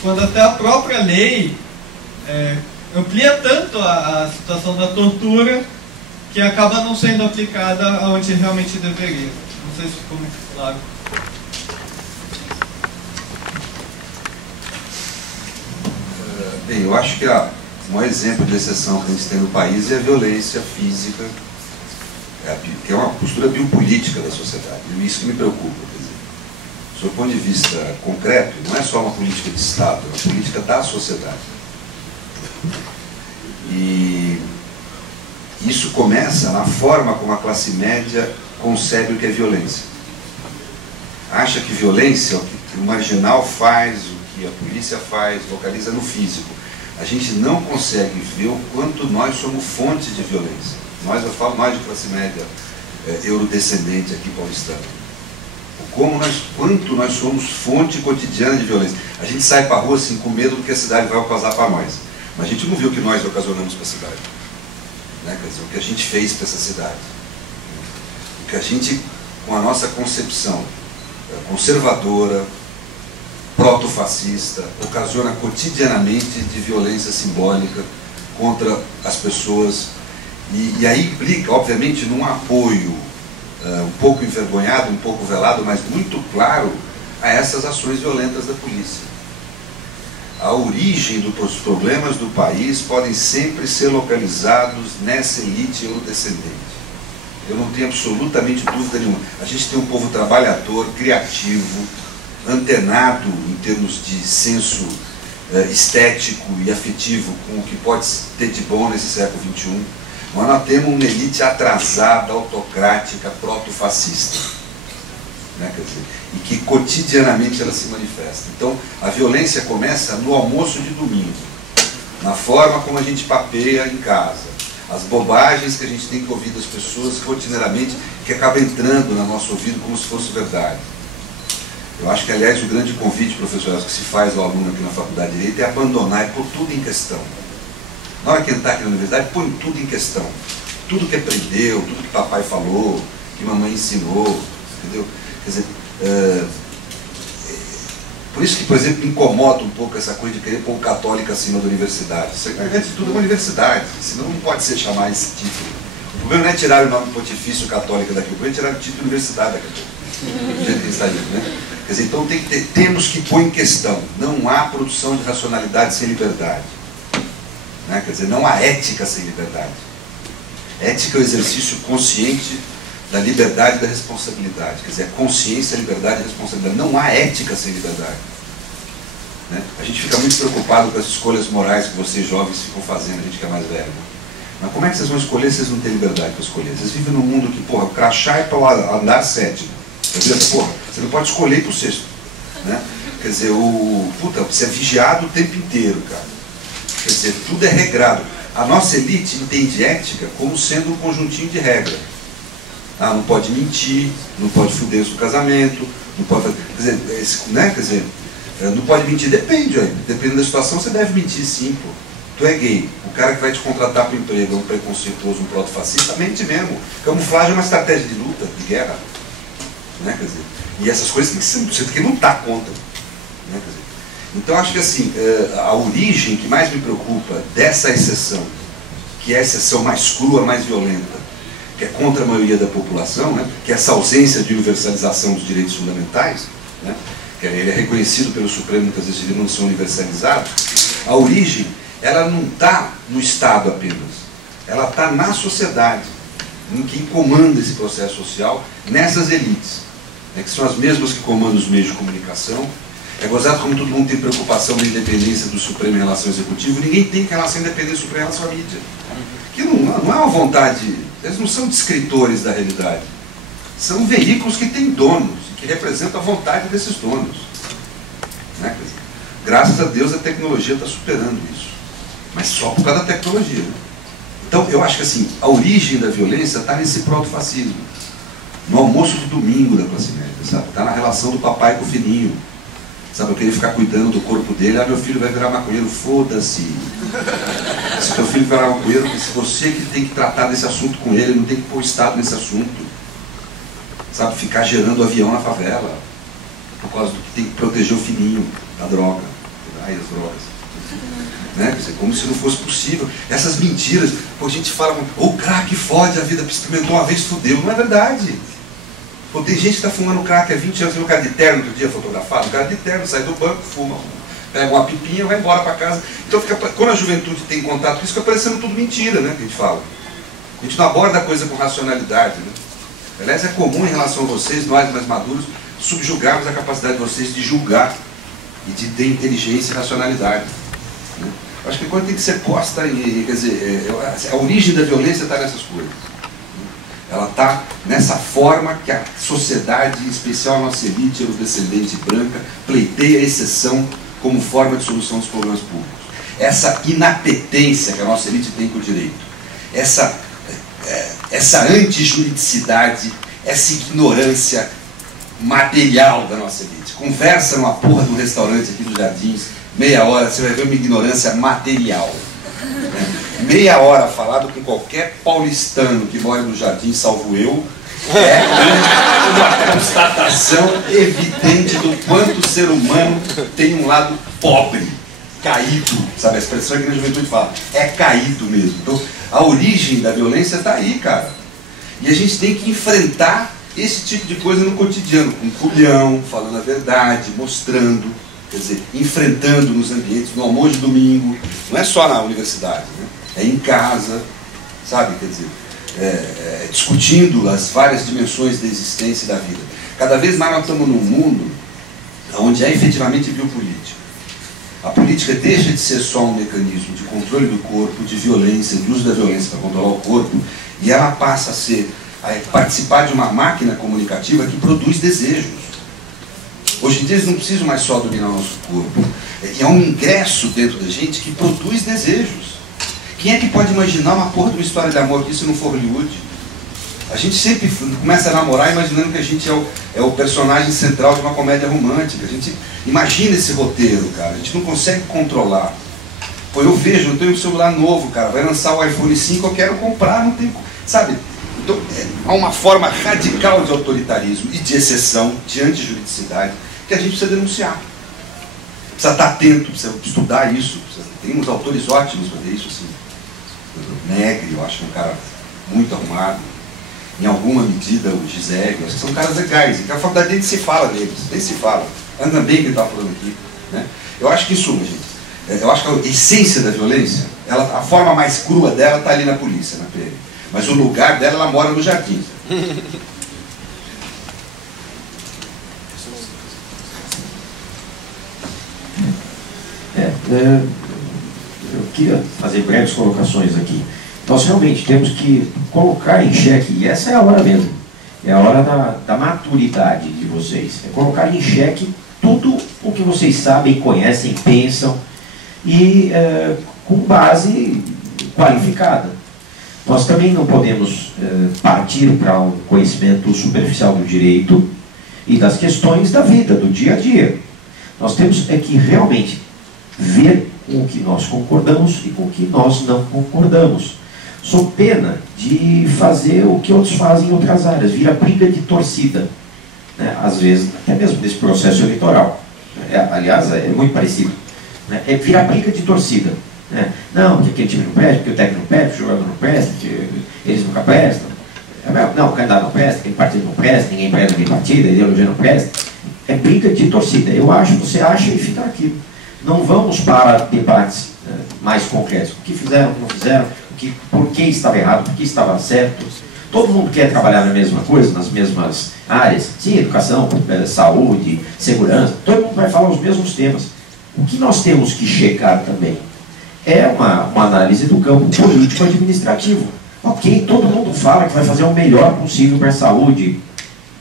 Quando até a própria lei amplia tanto a situação da tortura que acaba não sendo aplicada onde realmente deveria. Não sei se ficou muito claro. Bem, eu acho que o maior exemplo de exceção que a gente tem no país é a violência física, que é uma postura biopolítica da sociedade. E isso que me preocupa. Quer dizer, do ponto de vista concreto, não é só uma política de Estado, é uma política da sociedade. E isso começa na forma como a classe média concebe o que é violência. Acha que violência é o que o marginal faz, o que a polícia faz, localiza no físico. A gente não consegue ver o quanto nós somos fonte de violência. Eu falo mais de classe média eurodescendente aqui paulistana. Quanto nós somos fonte cotidiana de violência. A gente sai para a rua assim, com medo do que a cidade vai ocasionar para nós. Mas a gente não viu o que nós ocasionamos para a cidade. Quer dizer, o que a gente fez para essa cidade. O que a gente, com a nossa concepção conservadora, protofascista, ocasiona cotidianamente de violência simbólica contra as pessoas. E aí implica, obviamente, num apoio um pouco envergonhado, um pouco velado, mas muito claro a essas ações violentas da polícia. A origem dos problemas do país podem sempre ser localizados nessa elite eurodescendente. Eu não tenho absolutamente dúvida nenhuma. A gente tem um povo trabalhador, criativo, antenado em termos de senso estético e afetivo com o que pode ter de bom nesse século XXI. Mas nós temos uma elite atrasada, autocrática, protofascista, quer dizer, e que cotidianamente ela se manifesta. Então, a violência começa no almoço de domingo, na forma como a gente papeia em casa, as bobagens que a gente tem que ouvir das pessoas rotineiramente, que acaba entrando no nosso ouvido como se fosse verdade. Eu acho que, aliás, o grande convite, professor, que se faz ao aluno aqui na Faculdade de Direito é abandonar e pôr tudo em questão. Na hora que entrar aqui na universidade, põe tudo em questão. Tudo que aprendeu, tudo que papai falou, que mamãe ensinou, entendeu? Quer dizer, por isso que, por exemplo, me incomoda um pouco essa coisa de querer pôr o católico acima da universidade. Isso aí, antes de tudo, é uma universidade, senão não pode ser chamar esse título. O problema não é tirar o nome pontifício católico daqui, o problema é tirar o título de universidade daqui a pouco. Do jeito que está dito, né? Quer dizer, então temos que pôr em questão. Não há produção de racionalidade sem liberdade. Quer dizer, não há ética sem liberdade. Ética é o exercício consciente da liberdade e da responsabilidade. Quer dizer, a consciência, a liberdade e a responsabilidade. Não há ética sem liberdade. A gente fica muito preocupado com as escolhas morais que vocês jovens ficam fazendo, a gente que é mais velho. Mas como é que vocês vão escolher se vocês não têm liberdade para escolher? Vocês vivem num mundo que, porra, o crachá é para o andar sétimo. Porra, você não pode escolher para o sexto. Quer dizer, você é vigiado o tempo inteiro, cara. Quer dizer, tudo é regrado. A nossa elite entende ética como sendo um conjuntinho de regras. Não pode mentir, não pode fuder o casamento, não pode... Quer dizer, não pode mentir, depende, dependendo da situação, você deve mentir sim, pô. Tu é gay, o cara que vai te contratar para o emprego é um preconceituoso, um protofascista, mente mesmo. Camuflagem é uma estratégia de luta, de guerra. Quer dizer, e essas coisas você tem que lutar contra. Quer dizer, então acho que assim, a origem que mais me preocupa dessa exceção, que é a exceção mais crua, mais violenta, que é contra a maioria da população, que é essa ausência de universalização dos direitos fundamentais, que ele é reconhecido pelo Supremo, muitas vezes ele não são universalizados, a origem, ela não está no Estado apenas, ela está na sociedade, em quem comanda esse processo social, nessas elites, que são as mesmas que comandam os meios de comunicação, É gozado como todo mundo tem preocupação da independência do Supremo em relação ao Executivo, ninguém tem relação à independência do Supremo em relação à mídia. Que não é uma vontade, eles não são descritores da realidade. São veículos que têm donos, que representam a vontade desses donos. Né? Graças a Deus a tecnologia está superando isso. Mas só por causa da tecnologia. Né? Então eu acho que assim, a origem da violência está nesse proto-fascismo. No almoço de domingo da classe média, sabe? Está na relação do papai com o filhinho. Sabe, eu queria ficar cuidando do corpo dele, meu filho vai virar maconheiro, foda-se. Se teu filho virar maconheiro, se você que tem que tratar desse assunto com ele, não tem que pôr o Estado nesse assunto. Sabe, ficar gerando avião na favela, por causa do que tem que proteger o filhinho da droga, das drogas. Né? Quer dizer, como se não fosse possível. Essas mentiras, pô, a gente fala, o crack fode a vida, experimentou uma vez, fudeu. Não é verdade. Pô, tem gente que está fumando crack há 20 anos, tem um cara de terno outro dia fotografado, o cara de terno sai do banco, fuma, pega uma pipinha, vai embora para casa. Então, quando a juventude tem contato com isso, fica parecendo tudo mentira, né, que a gente fala. A gente não aborda a coisa com racionalidade, né? Aliás, é comum em relação a vocês, nós mais maduros, subjugarmos a capacidade de vocês de julgar e de ter inteligência e racionalidade. Né? Acho que quando tem que ser posta, quer dizer, a origem da violência está nessas coisas. Ela está nessa forma que a sociedade, em especial a nossa elite descendente branca, pleiteia a exceção como forma de solução dos problemas públicos. Essa inapetência que a nossa elite tem com o direito, essa antijuridicidade, essa ignorância material da nossa elite. Conversa numa porra de um restaurante aqui dos Jardins, meia hora, você vai ver uma ignorância material. Meia hora falado com qualquer paulistano que mora no Jardim, salvo eu, é uma constatação evidente do quanto o ser humano tem um lado pobre, caído, sabe? A expressão que a juventude fala, é caído mesmo. Então, a origem da violência está aí, cara. E a gente tem que enfrentar esse tipo de coisa no cotidiano, com culhão, falando a verdade, mostrando, quer dizer, enfrentando nos ambientes, no almoço de domingo, não é só na universidade, né? É em casa, sabe? Quer dizer, discutindo as várias dimensões da existência e da vida. Cada vez mais nós estamos num mundo onde é efetivamente biopolítica. A política deixa de ser só um mecanismo de controle do corpo, de violência, de uso da violência para controlar o corpo, e ela passa a participar de uma máquina comunicativa que produz desejos. Hoje em dia eles não precisam mais só dominar o nosso corpo. É um ingresso dentro da gente que produz desejos. Quem é que pode imaginar uma porra de uma história de amor aqui se não for Hollywood? A gente sempre começa a namorar imaginando que a gente é o personagem central de uma comédia romântica. A gente imagina esse roteiro, cara. A gente não consegue controlar. Pô, eu vejo, eu tenho um celular novo, cara. Vai lançar o iPhone 5, eu quero comprar, não tem... Sabe? Então, há uma forma radical de autoritarismo e de exceção, de antijuridicidade, que a gente precisa denunciar. Precisa estar atento, precisa estudar isso. Tem uns autores ótimos para ver isso, assim. Negri, eu acho que é um cara muito arrumado. Em alguma medida, o Gisele, acho que são caras legais. E que a faculdade nem se fala deles, nem se fala. Anda bem que ele está falando aqui. Né? Eu acho que, em suma, gente, eu acho que a essência da violência, a forma mais crua dela está ali na polícia, na PM. Mas o lugar dela, ela mora no jardim. Eu queria fazer breves colocações aqui. Nós realmente temos que colocar em xeque, e essa é a hora mesmo, é a hora da maturidade de vocês, é colocar em xeque tudo o que vocês sabem, conhecem, pensam, e com base qualificada. Nós também não podemos partir para um conhecimento superficial do direito e das questões da vida, do dia a dia. Nós temos que realmente ver com o que nós concordamos e com o que nós não concordamos. Sob pena de fazer o que outros fazem em outras áreas, vira briga de torcida, né? Às vezes, até mesmo nesse processo eleitoral. Aliás, é muito parecido. Né? Vira briga de torcida. Né? Não, porque aquele time não presta, porque o técnico não presta, o jogador não presta, eles nunca prestam. Não, o candidato não presta, aquele partido não presta, ninguém presta aquele partido, a ideologia não presta. É briga de torcida. Eu acho, você acha e fica aquilo. Não vamos para debates mais concretos. O que fizeram, o que não fizeram, por que estava errado, por que estava certo. Todo mundo quer trabalhar na mesma coisa, nas mesmas áreas? Sim, educação, saúde, segurança, todo mundo vai falar os mesmos temas. O que nós temos que checar também é uma análise do campo político-administrativo. Ok, todo mundo fala que vai fazer o melhor possível para a saúde,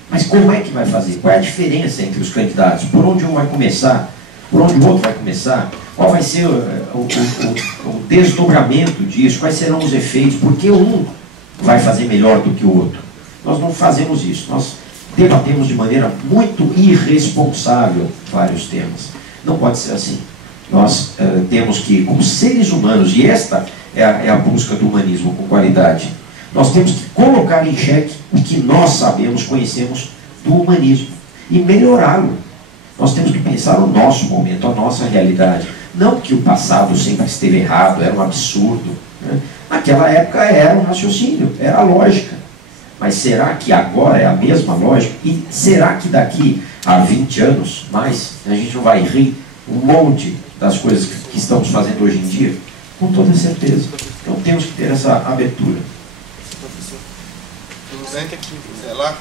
mas como é que vai fazer? Qual é a diferença entre os candidatos? Por onde um vai começar? Por onde o outro vai começar? Qual vai ser o desdobramento disso? Quais serão os efeitos? Por que um vai fazer melhor do que o outro? Nós não fazemos isso. Nós debatemos de maneira muito irresponsável vários temas. Não pode ser assim. Nós temos que, como seres humanos, e esta é a busca do humanismo com qualidade, nós temos que colocar em xeque o que nós sabemos, conhecemos do humanismo e melhorá-lo. Nós temos que pensar o nosso momento, a nossa realidade. Não que o passado sempre esteve errado, era um absurdo. Né? Naquela época era um raciocínio, era a lógica. Mas será que agora é a mesma lógica? E será que daqui a 20 anos mais a gente não vai rir um monte das coisas que estamos fazendo hoje em dia? Com toda certeza. Então temos que ter essa abertura. É lá?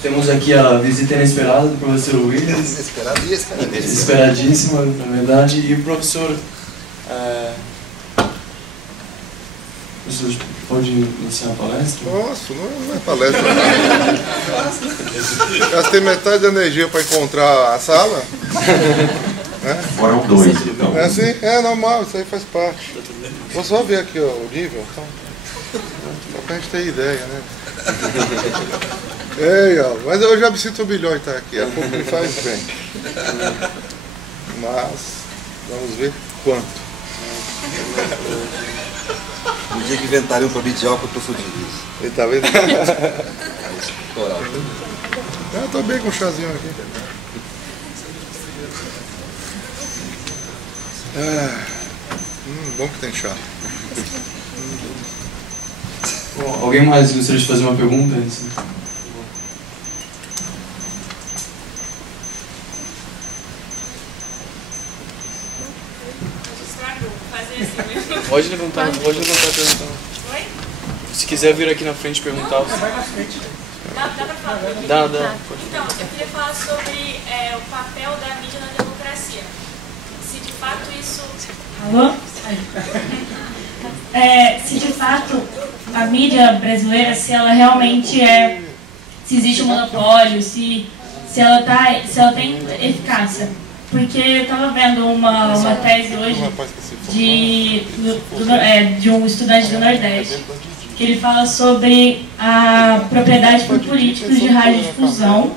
Temos aqui a visita inesperada do professor Williams. Esperadíssima, na verdade. E o professor... O senhor pode iniciar a palestra? Posso, não é palestra. Gastei metade da energia para encontrar a sala. Foram dois, então. É assim? É normal, isso aí faz parte. Vou só ver aqui ó, o nível. Então. Só pra gente ter ideia, né? Mas eu já me sinto melhor estar aqui. A pouco me faz bem. Mas, vamos ver quanto. No dia que inventarem um pra medir álcool, eu tô fudido. Ele tá vendo? Eu tô bem com o chazinho aqui. Bom que tem chá. Bom, alguém mais gostaria de fazer uma pergunta? Pode levantar a pergunta. Oi? Se quiser vir aqui na frente perguntar. Vai na frente. Dá pra falar? Dá. Então, eu queria falar sobre o papel da mídia na democracia. Se de fato isso... Alô? Se de fato a mídia brasileira, se ela realmente se existe um monopólio, se ela tem eficácia. Porque eu estava vendo uma tese hoje de um estudante do Nordeste, que ele fala sobre a propriedade por políticos de radiodifusão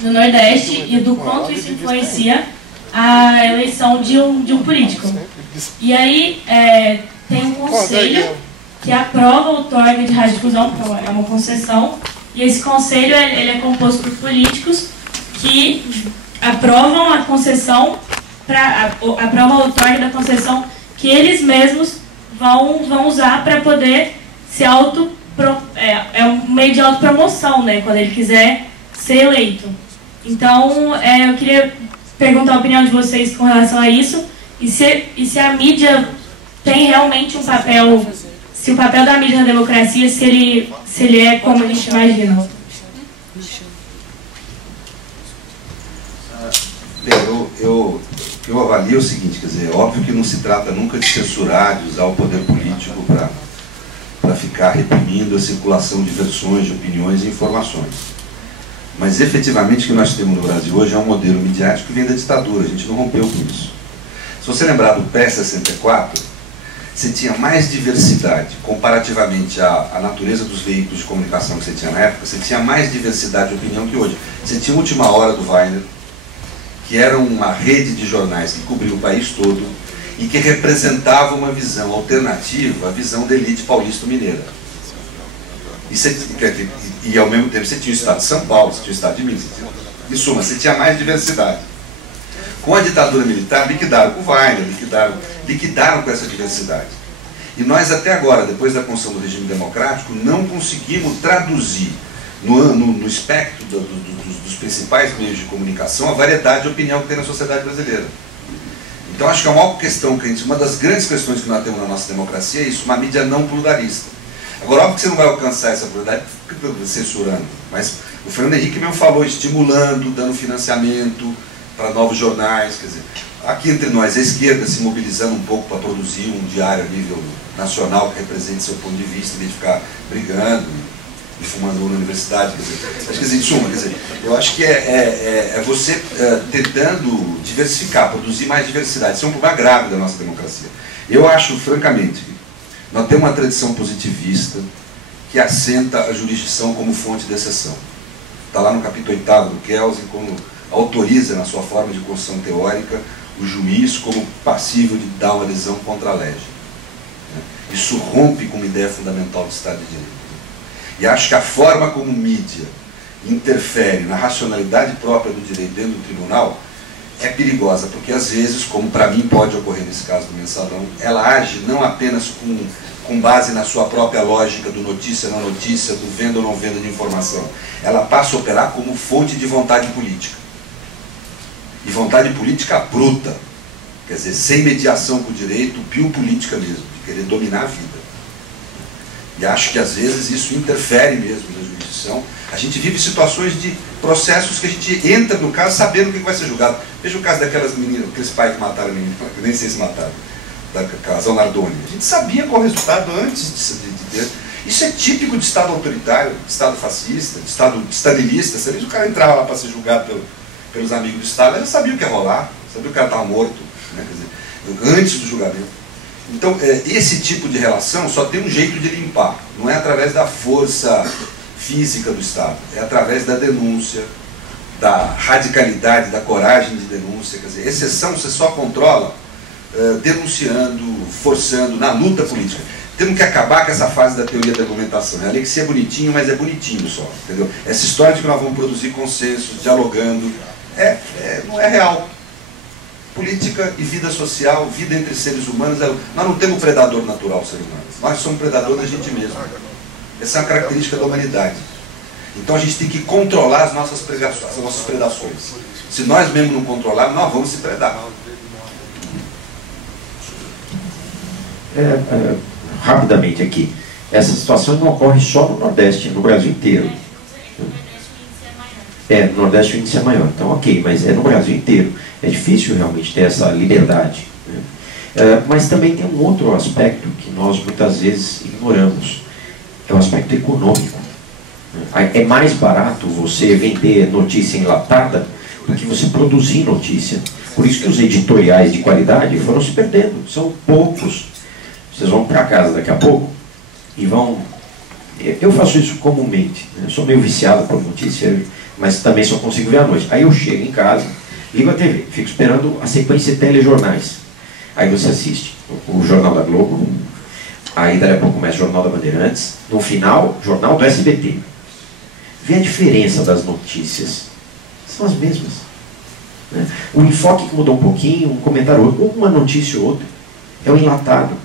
no Nordeste e do quanto isso influencia a eleição de um político. E aí tem um conselho que aprova o outorga de radiodifusão, é uma concessão, e esse conselho ele é composto por políticos que aprovam a concessão, aprovam a outorga da concessão que eles mesmos vão usar para poder se é um meio de autopromoção, né, quando ele quiser ser eleito. Então, eu queria perguntar a opinião de vocês com relação a isso, e se a mídia tem realmente um papel, se o papel da mídia na democracia, se ele é como a gente imagina. Eu avalio o seguinte, quer dizer, é óbvio que não se trata nunca de censurar, de usar o poder político para ficar reprimindo a circulação de versões, de opiniões e informações. Mas efetivamente o que nós temos no Brasil hoje é um modelo midiático que vem da ditadura, a gente não rompeu com isso. Se você lembrar do PE-64, você tinha mais diversidade, comparativamente à natureza dos veículos de comunicação que você tinha na época, você tinha mais diversidade de opinião que hoje. Você tinha a Última Hora do Weiner, que era uma rede de jornais que cobria o país todo e que representava uma visão alternativa à visão da elite paulista-mineira. E ao mesmo tempo você tinha o Estado de São Paulo, você tinha o Estado de Minas. Em suma, você tinha mais diversidade. Com a ditadura militar, liquidaram com o Weiner, liquidaram com essa diversidade. E nós até agora, depois da construção do regime democrático, não conseguimos traduzir no espectro dos principais meios de comunicação a variedade de opinião que tem na sociedade brasileira. Então acho que é uma questão que uma das grandes questões que nós temos na nossa democracia é isso, uma mídia não pluralista. Agora, óbvio que você não vai alcançar essa prioridade censurando, mas o Fernando Henrique mesmo falou, estimulando, dando financiamento para novos jornais, quer dizer, aqui entre nós, a esquerda se mobilizando um pouco para produzir um diário a nível nacional que represente seu ponto de vista, em vez de ficar brigando e fumando na universidade, quer dizer, acho que, em suma, quer dizer, eu acho que é você tentando diversificar, produzir mais diversidade. Isso é um problema grave da nossa democracia. Eu acho, francamente, nós temos uma tradição positivista que assenta a jurisdição como fonte de exceção. Está lá no capítulo 8º do Kelsen, como autoriza, na sua forma de construção teórica, o juiz como passível de dar uma adesão contra a lege. Isso rompe com uma ideia fundamental do Estado de Direito. E acho que a forma como mídia interfere na racionalidade própria do direito dentro do tribunal é perigosa, porque às vezes, como para mim pode ocorrer nesse caso do Mensalão, ela age não apenas com base na sua própria lógica do notícia, não notícia, do venda ou não venda de informação. Ela passa a operar como fonte de vontade política. E vontade política bruta, quer dizer, sem mediação com o direito, biopolítica mesmo, de querer dominar a vida. E acho que às vezes isso interfere mesmo na jurisdição. A gente vive situações de processos que a gente entra no caso sabendo o que vai ser julgado. Veja o caso daquelas meninas, aqueles pais que mataram a menina, que nem sei se mataram, da casal Nardoni. A gente sabia qual o resultado antes de ter. Isso é típico de Estado autoritário, de Estado fascista, de Estado stalinista. Se o cara entrava lá para ser julgado pelos amigos do Estado, ele sabia o que ia rolar, sabia que o cara estava morto, né? Quer dizer, antes do julgamento. Então, esse tipo de relação só tem um jeito de limpar. Não é através da força física do Estado, é através da denúncia, da radicalidade, da coragem de denúncia. Quer dizer, exceção você só controla denunciando, forçando, na luta política. Temos que acabar com essa fase da teoria da argumentação. A Alexia é bonitinho, mas é bonitinho só. Entendeu? Essa história de que nós vamos produzir consensos, dialogando, não é real. Política e vida social, vida entre seres humanos, nós não temos predador natural, ser humano. Nós somos predador da gente mesmo. Essa é uma característica da humanidade. Então a gente tem que controlar as nossas predações. Se nós mesmos não controlarmos, nós vamos se predar. Rapidamente aqui, essa situação não ocorre só no Nordeste, no Brasil inteiro. No Nordeste o índice é maior, então ok, mas é no Brasil inteiro. É difícil realmente ter essa liberdade, né? Mas também tem um outro aspecto que nós muitas vezes ignoramos, é o aspecto econômico. É mais barato você vender notícia enlatada do que você produzir notícia. Por isso que os editoriais de qualidade foram se perdendo, são poucos. Vocês vão para casa daqui a pouco e vão... Eu faço isso comumente, né? Eu sou meio viciado por notícia, mas também só consigo ver à noite. Aí eu chego em casa, ligo a TV, fico esperando a sequência de telejornais. Aí você assiste o Jornal da Globo, aí daqui a pouco começa o Jornal da Bandeirantes, no final, Jornal do SBT. Vê a diferença das notícias. São as mesmas, né? O enfoque que mudou um pouquinho, um comentário outro, uma notícia ou outra, é o enlatado.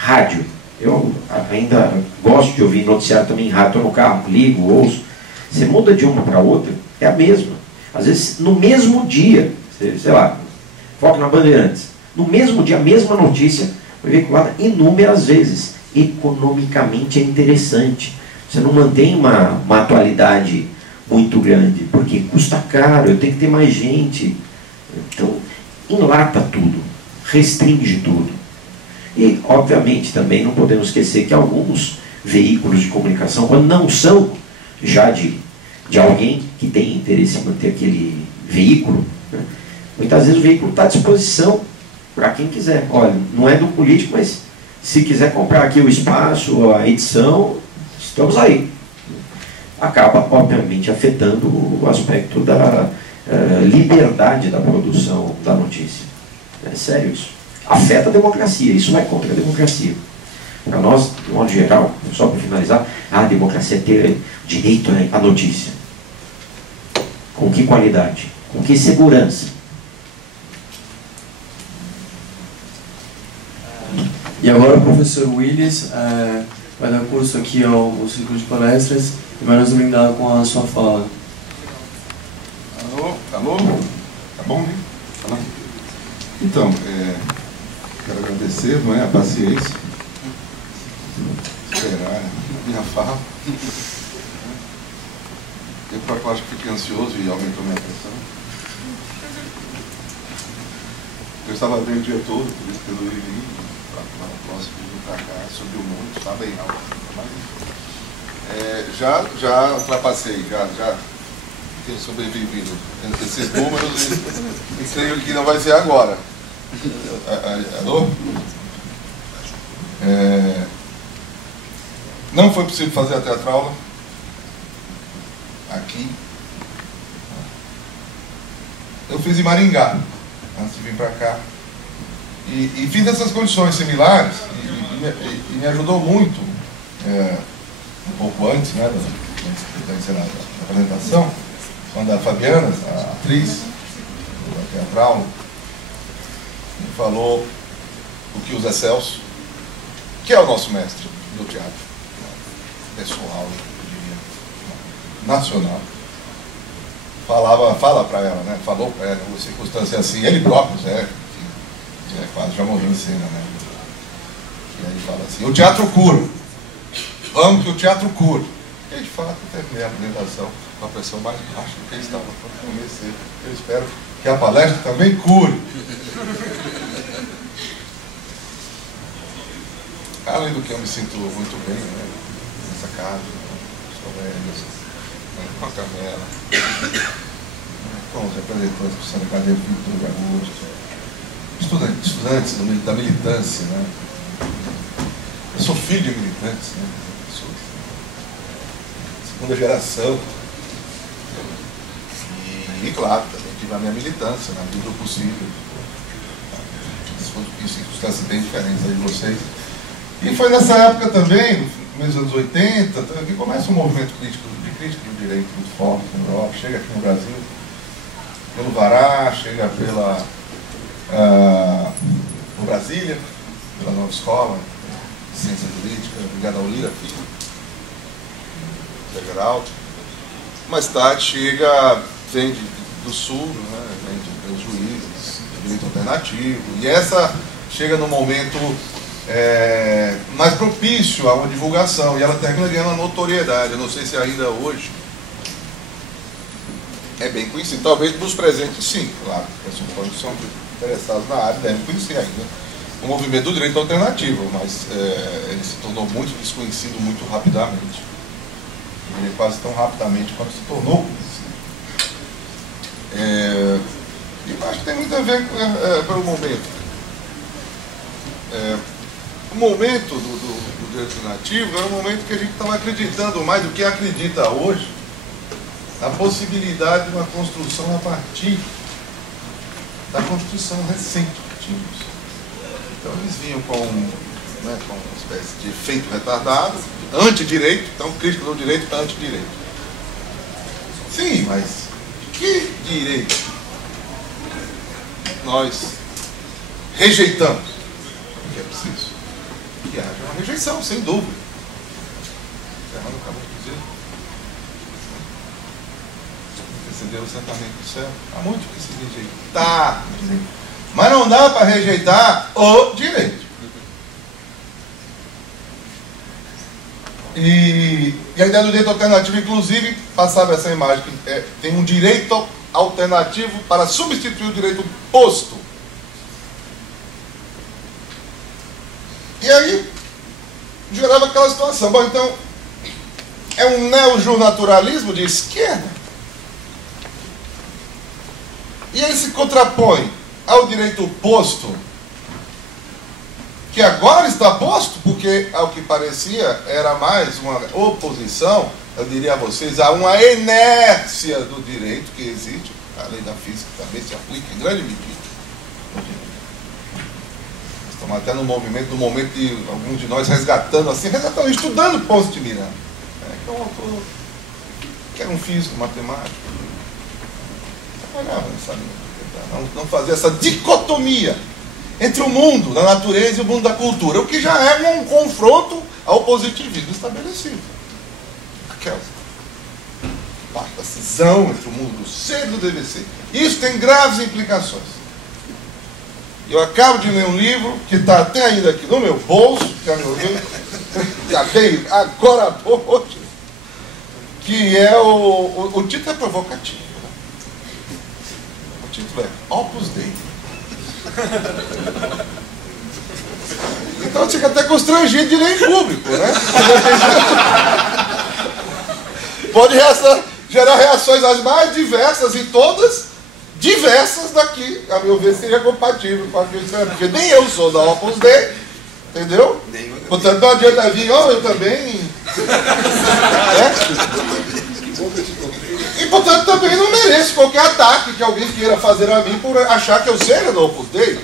Rádio. Eu ainda gosto de ouvir noticiário também em rádio, estou no carro, ligo, ouço. Você muda de uma para outra, é a mesma. Às vezes, no mesmo dia, sei lá, foca na Bandeirantes, no mesmo dia, a mesma notícia foi veiculada inúmeras vezes. Economicamente é interessante. Você não mantém uma atualidade muito grande, porque custa caro, eu tenho que ter mais gente. Então, enlata tudo, restringe tudo. E, obviamente, também não podemos esquecer que alguns veículos de comunicação, quando não são já de alguém que tem interesse em manter aquele veículo, né? Muitas vezes o veículo está à disposição para quem quiser. Olha, não é do político, mas se quiser comprar aqui o espaço, a edição, estamos aí. Acaba, obviamente, afetando o aspecto da liberdade da produção da notícia. É sério isso. Afeta a democracia, isso vai contra a democracia. Para nós, de modo geral, só para finalizar, a democracia é ter direito à notícia. Com que qualidade? Com que segurança? E agora o professor Willis vai dar curso aqui ao Círculo de Palestras e vai nos brindar com a sua fala. Alô? Tá bom, né? Então, quero agradecer, não é, a paciência. recuperar minha fala. Eu próprio acho que fiquei ansioso e aumentou minha pressão. Eu estava bem o dia todo, por isso que eu não vim para o próximo vídeo para cá, sobre o mundo, está bem alto. Mas, já ultrapassei, já tenho sobrevivido entre esses números e creio que não vai ser agora. Alô? Não foi possível fazer a teatraula aqui. Eu fiz em Maringá, antes de vir para cá. E fiz essas condições similares e me ajudou muito, um pouco antes, né, da apresentação, quando a Fabiana, a atriz da teatral, me falou o que o Zé Celso, que é o nosso mestre do teatro, pessoal, eu diria, nacional, fala para ela, né? Falou para ela, uma circunstância assim, ele próprio, Zé quase já morreu em cena, né? E aí fala assim, o teatro cura, vamos que o teatro cura. E de fato eu terminei a apresentação com a pressão mais baixa do que eu estava quando comecei. Eu espero que a palestra também cure. Além do que eu me sinto muito bem, né, nessa casa, os colegas, com a Carmela, com os representantes do Centro Acadêmico 22 de Agosto, estudantes da militância, né? Eu sou filho de militantes, né? Sou segunda geração. E claro, também tive a minha militância na medida do possível. Em circunstâncias bem diferentes de vocês. E foi nessa época também, nos anos 80, que começa um movimento de crítica do direito muito forte na Europa, chega aqui no Brasil, pelo Vará, chega por Brasília, pela Nova Escola de Ciência Jurídica, ligada ao Lira Filho, Zé Geraldo. Mais tarde vem do Sul, né, vem dos juízes, do direito alternativo, e essa chega no momento mais propício a uma divulgação, e ela termina ganhando uma notoriedade. Eu não sei se ainda hoje é bem conhecido, talvez dos presentes sim, claro, pessoas que são interessados na área devem conhecer ainda o movimento do direito alternativo, mas ele se tornou muito desconhecido muito rapidamente, ele quase tão rapidamente quanto se tornou conhecido. E eu acho que tem muito a ver pelo momento. O momento do direito alternativo era um momento que a gente estava acreditando mais do que acredita hoje na possibilidade de uma construção a partir da Constituição recente que tínhamos. Então eles vinham com uma espécie de efeito retardado, antidireito, então crítica do direito, antidireito. Sim, mas que direito nós rejeitamos? Porque é preciso que haja uma rejeição, sem dúvida. O Fernando acabou de dizer. Receber o assentamento do céu. Há muito que se rejeitar. Mas não dá para rejeitar o direito. E a ideia do direito alternativo, inclusive, passava essa imagem, que tem um direito alternativo para substituir o direito posto. E aí, gerava aquela situação. Bom, então, é um neojurnaturalismo de esquerda. E ele se contrapõe ao direito posto, que agora está posto, porque, ao que parecia, era mais uma oposição, eu diria a vocês, a uma inércia do direito que existe. A lei da física também se aplica em grande medida no direito. Estamos até no momento de alguns de nós resgatando, estudando Ponce de Miranda, que é um autor que era um físico, matemático, trabalhava nessa linha, não fazer essa dicotomia entre o mundo da natureza e o mundo da cultura, o que já é um confronto ao positivismo estabelecido. Aquela parte da cisão entre o mundo do ser e do dever ser. Isso tem graves implicações. Eu acabo de ler um livro que está até ainda aqui no meu bolso, que é meu livro, bem agora há pouco, que é o título é provocativo. Né? O título é Opus Dei. Então fica até constrangido de ler em público, né? Pode gerar reações as mais diversas e todas diversas daqui, a meu ver, seria compatível com a minha história, porque nem eu sou da Opus Dei, entendeu? Portanto, não adianta vir, eu também. E, portanto, também não mereço qualquer ataque que alguém queira fazer a mim por achar que eu seja da Opus Dei.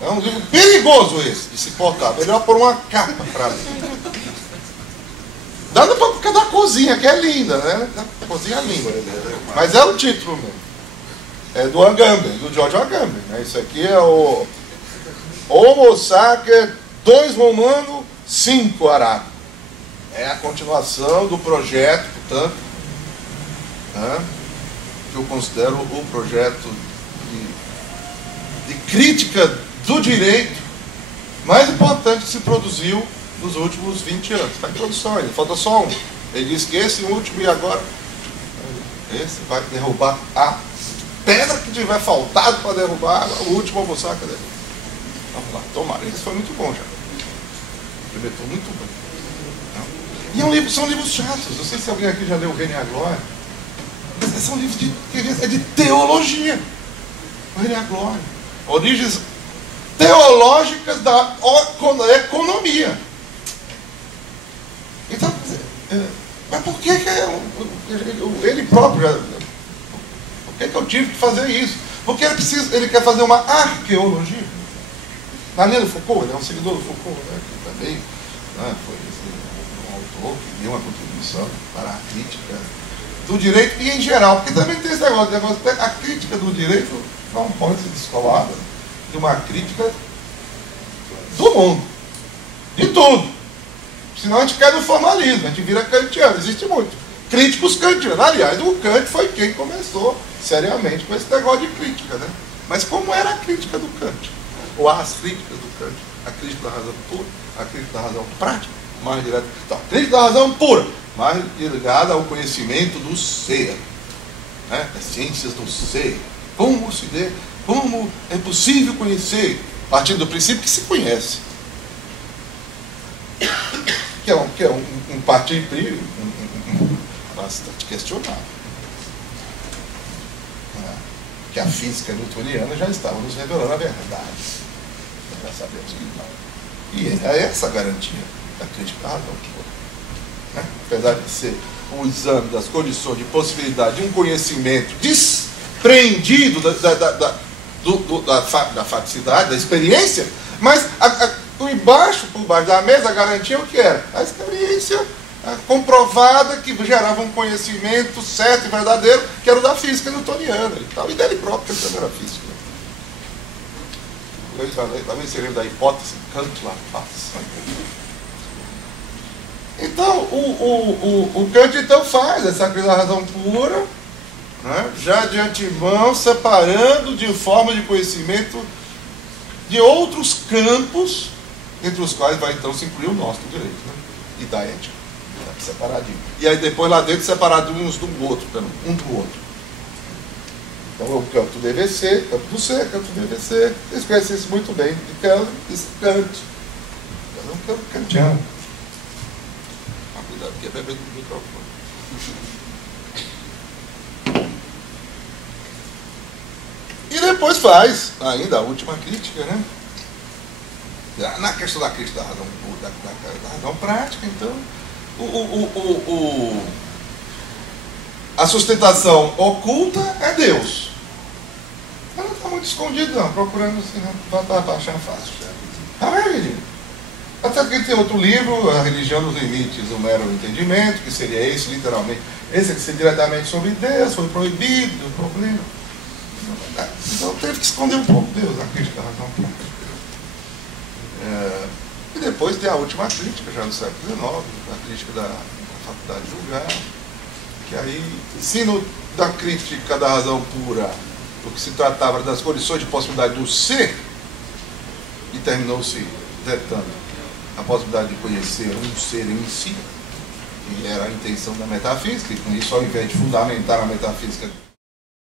É um livro perigoso esse, de se portar. Melhor pôr uma capa para mim. Dá para da cozinha, que é linda, né? A cozinha é linda. Mas é o título mesmo. É do Agamben, do George Agamben. Né? Isso aqui é o Homo Sacer 2 Romano 5 Arábico. É a continuação do projeto, portanto, né? Que eu considero o projeto de crítica do direito mais importante que se produziu nos últimos 20 anos. Está em produção ainda, falta só um. Ele disse que esse último e agora esse vai derrubar a pedra que tiver faltado para derrubar o último Homo Sacer dele. Vamos lá, tomara. Esse foi muito bom já. Prometeu muito bom. E são livros chatos. Não sei se alguém aqui já leu o Reino e a Glória. Mas são livros de teologia. O Reino e a Glória. Origens teológicas da economia. Então, mas por que ele próprio, por que eu tive que fazer isso? Porque ele quer fazer uma arqueologia. Daniel Foucault, ele é um seguidor do Foucault, né, que também foi um autor que deu uma contribuição para a crítica do direito e em geral, porque também tem esse negócio, a crítica do direito não pode ser descolada de uma crítica do mundo, de tudo. Senão a gente cai no formalismo, a gente vira kantiano, existe muito. Críticos kantianos. Aliás, o Kant foi quem começou seriamente com esse negócio de crítica, né? Mas como era a crítica do Kant? Ou as críticas do Kant? A crítica da razão pura, a crítica da razão prática, mais direta. Então, a crítica da razão pura, mais ligada ao conhecimento do ser, né? As ciências do ser. Como é possível conhecer, partindo do princípio que se conhece. Que é um princípio bastante questionável. Que a física newtoniana já estava nos revelando a verdade. Já sabemos que não. E é essa a garantia da crítica da razão pura. Apesar de ser um exame das condições de possibilidade de um conhecimento despreendido da faticidade, da experiência, mas por baixo da mesa, a garantia o que era? A experiência comprovada que gerava um conhecimento certo e verdadeiro, que era o da física newtoniana e tal, e dele próprio, que também era física. Talvez se lembra da hipótese Kant lá faz. Então, o Kant então faz essa crise da razão pura, né, já de antemão, separando de forma de conhecimento de outros campos, entre os quais vai então se incluir o nosso do direito, né, e da ética, separadinho. E aí depois lá dentro separado uns do outro, um do outro. Então o campo do DVC, campo do C, campo do DVC, eles conhecem isso muito bem, de Kant. É um campo kantiano. Cuidado que é bebendo do microfone. E depois faz ainda a última crítica, né? Na questão da crítica da razão prática, então, a sustentação oculta é Deus. Mas não está muito escondido, não, procurando assim, não está achando fácil. Até que tem outro livro, A Religião dos Limites do Mero Entendimento, que seria esse, literalmente. Esse que seria diretamente sobre Deus, foi proibido, o problema. Então teve que esconder um pouco Deus na crítica da razão prática. E depois tem a última crítica, já no século XIX, a crítica da faculdade de julgar, que aí, se da crítica da razão pura, o que se tratava das condições de possibilidade do ser, e terminou-se vetando a possibilidade de conhecer um ser em si, que era a intenção da metafísica, e com isso, ao invés de fundamentar a metafísica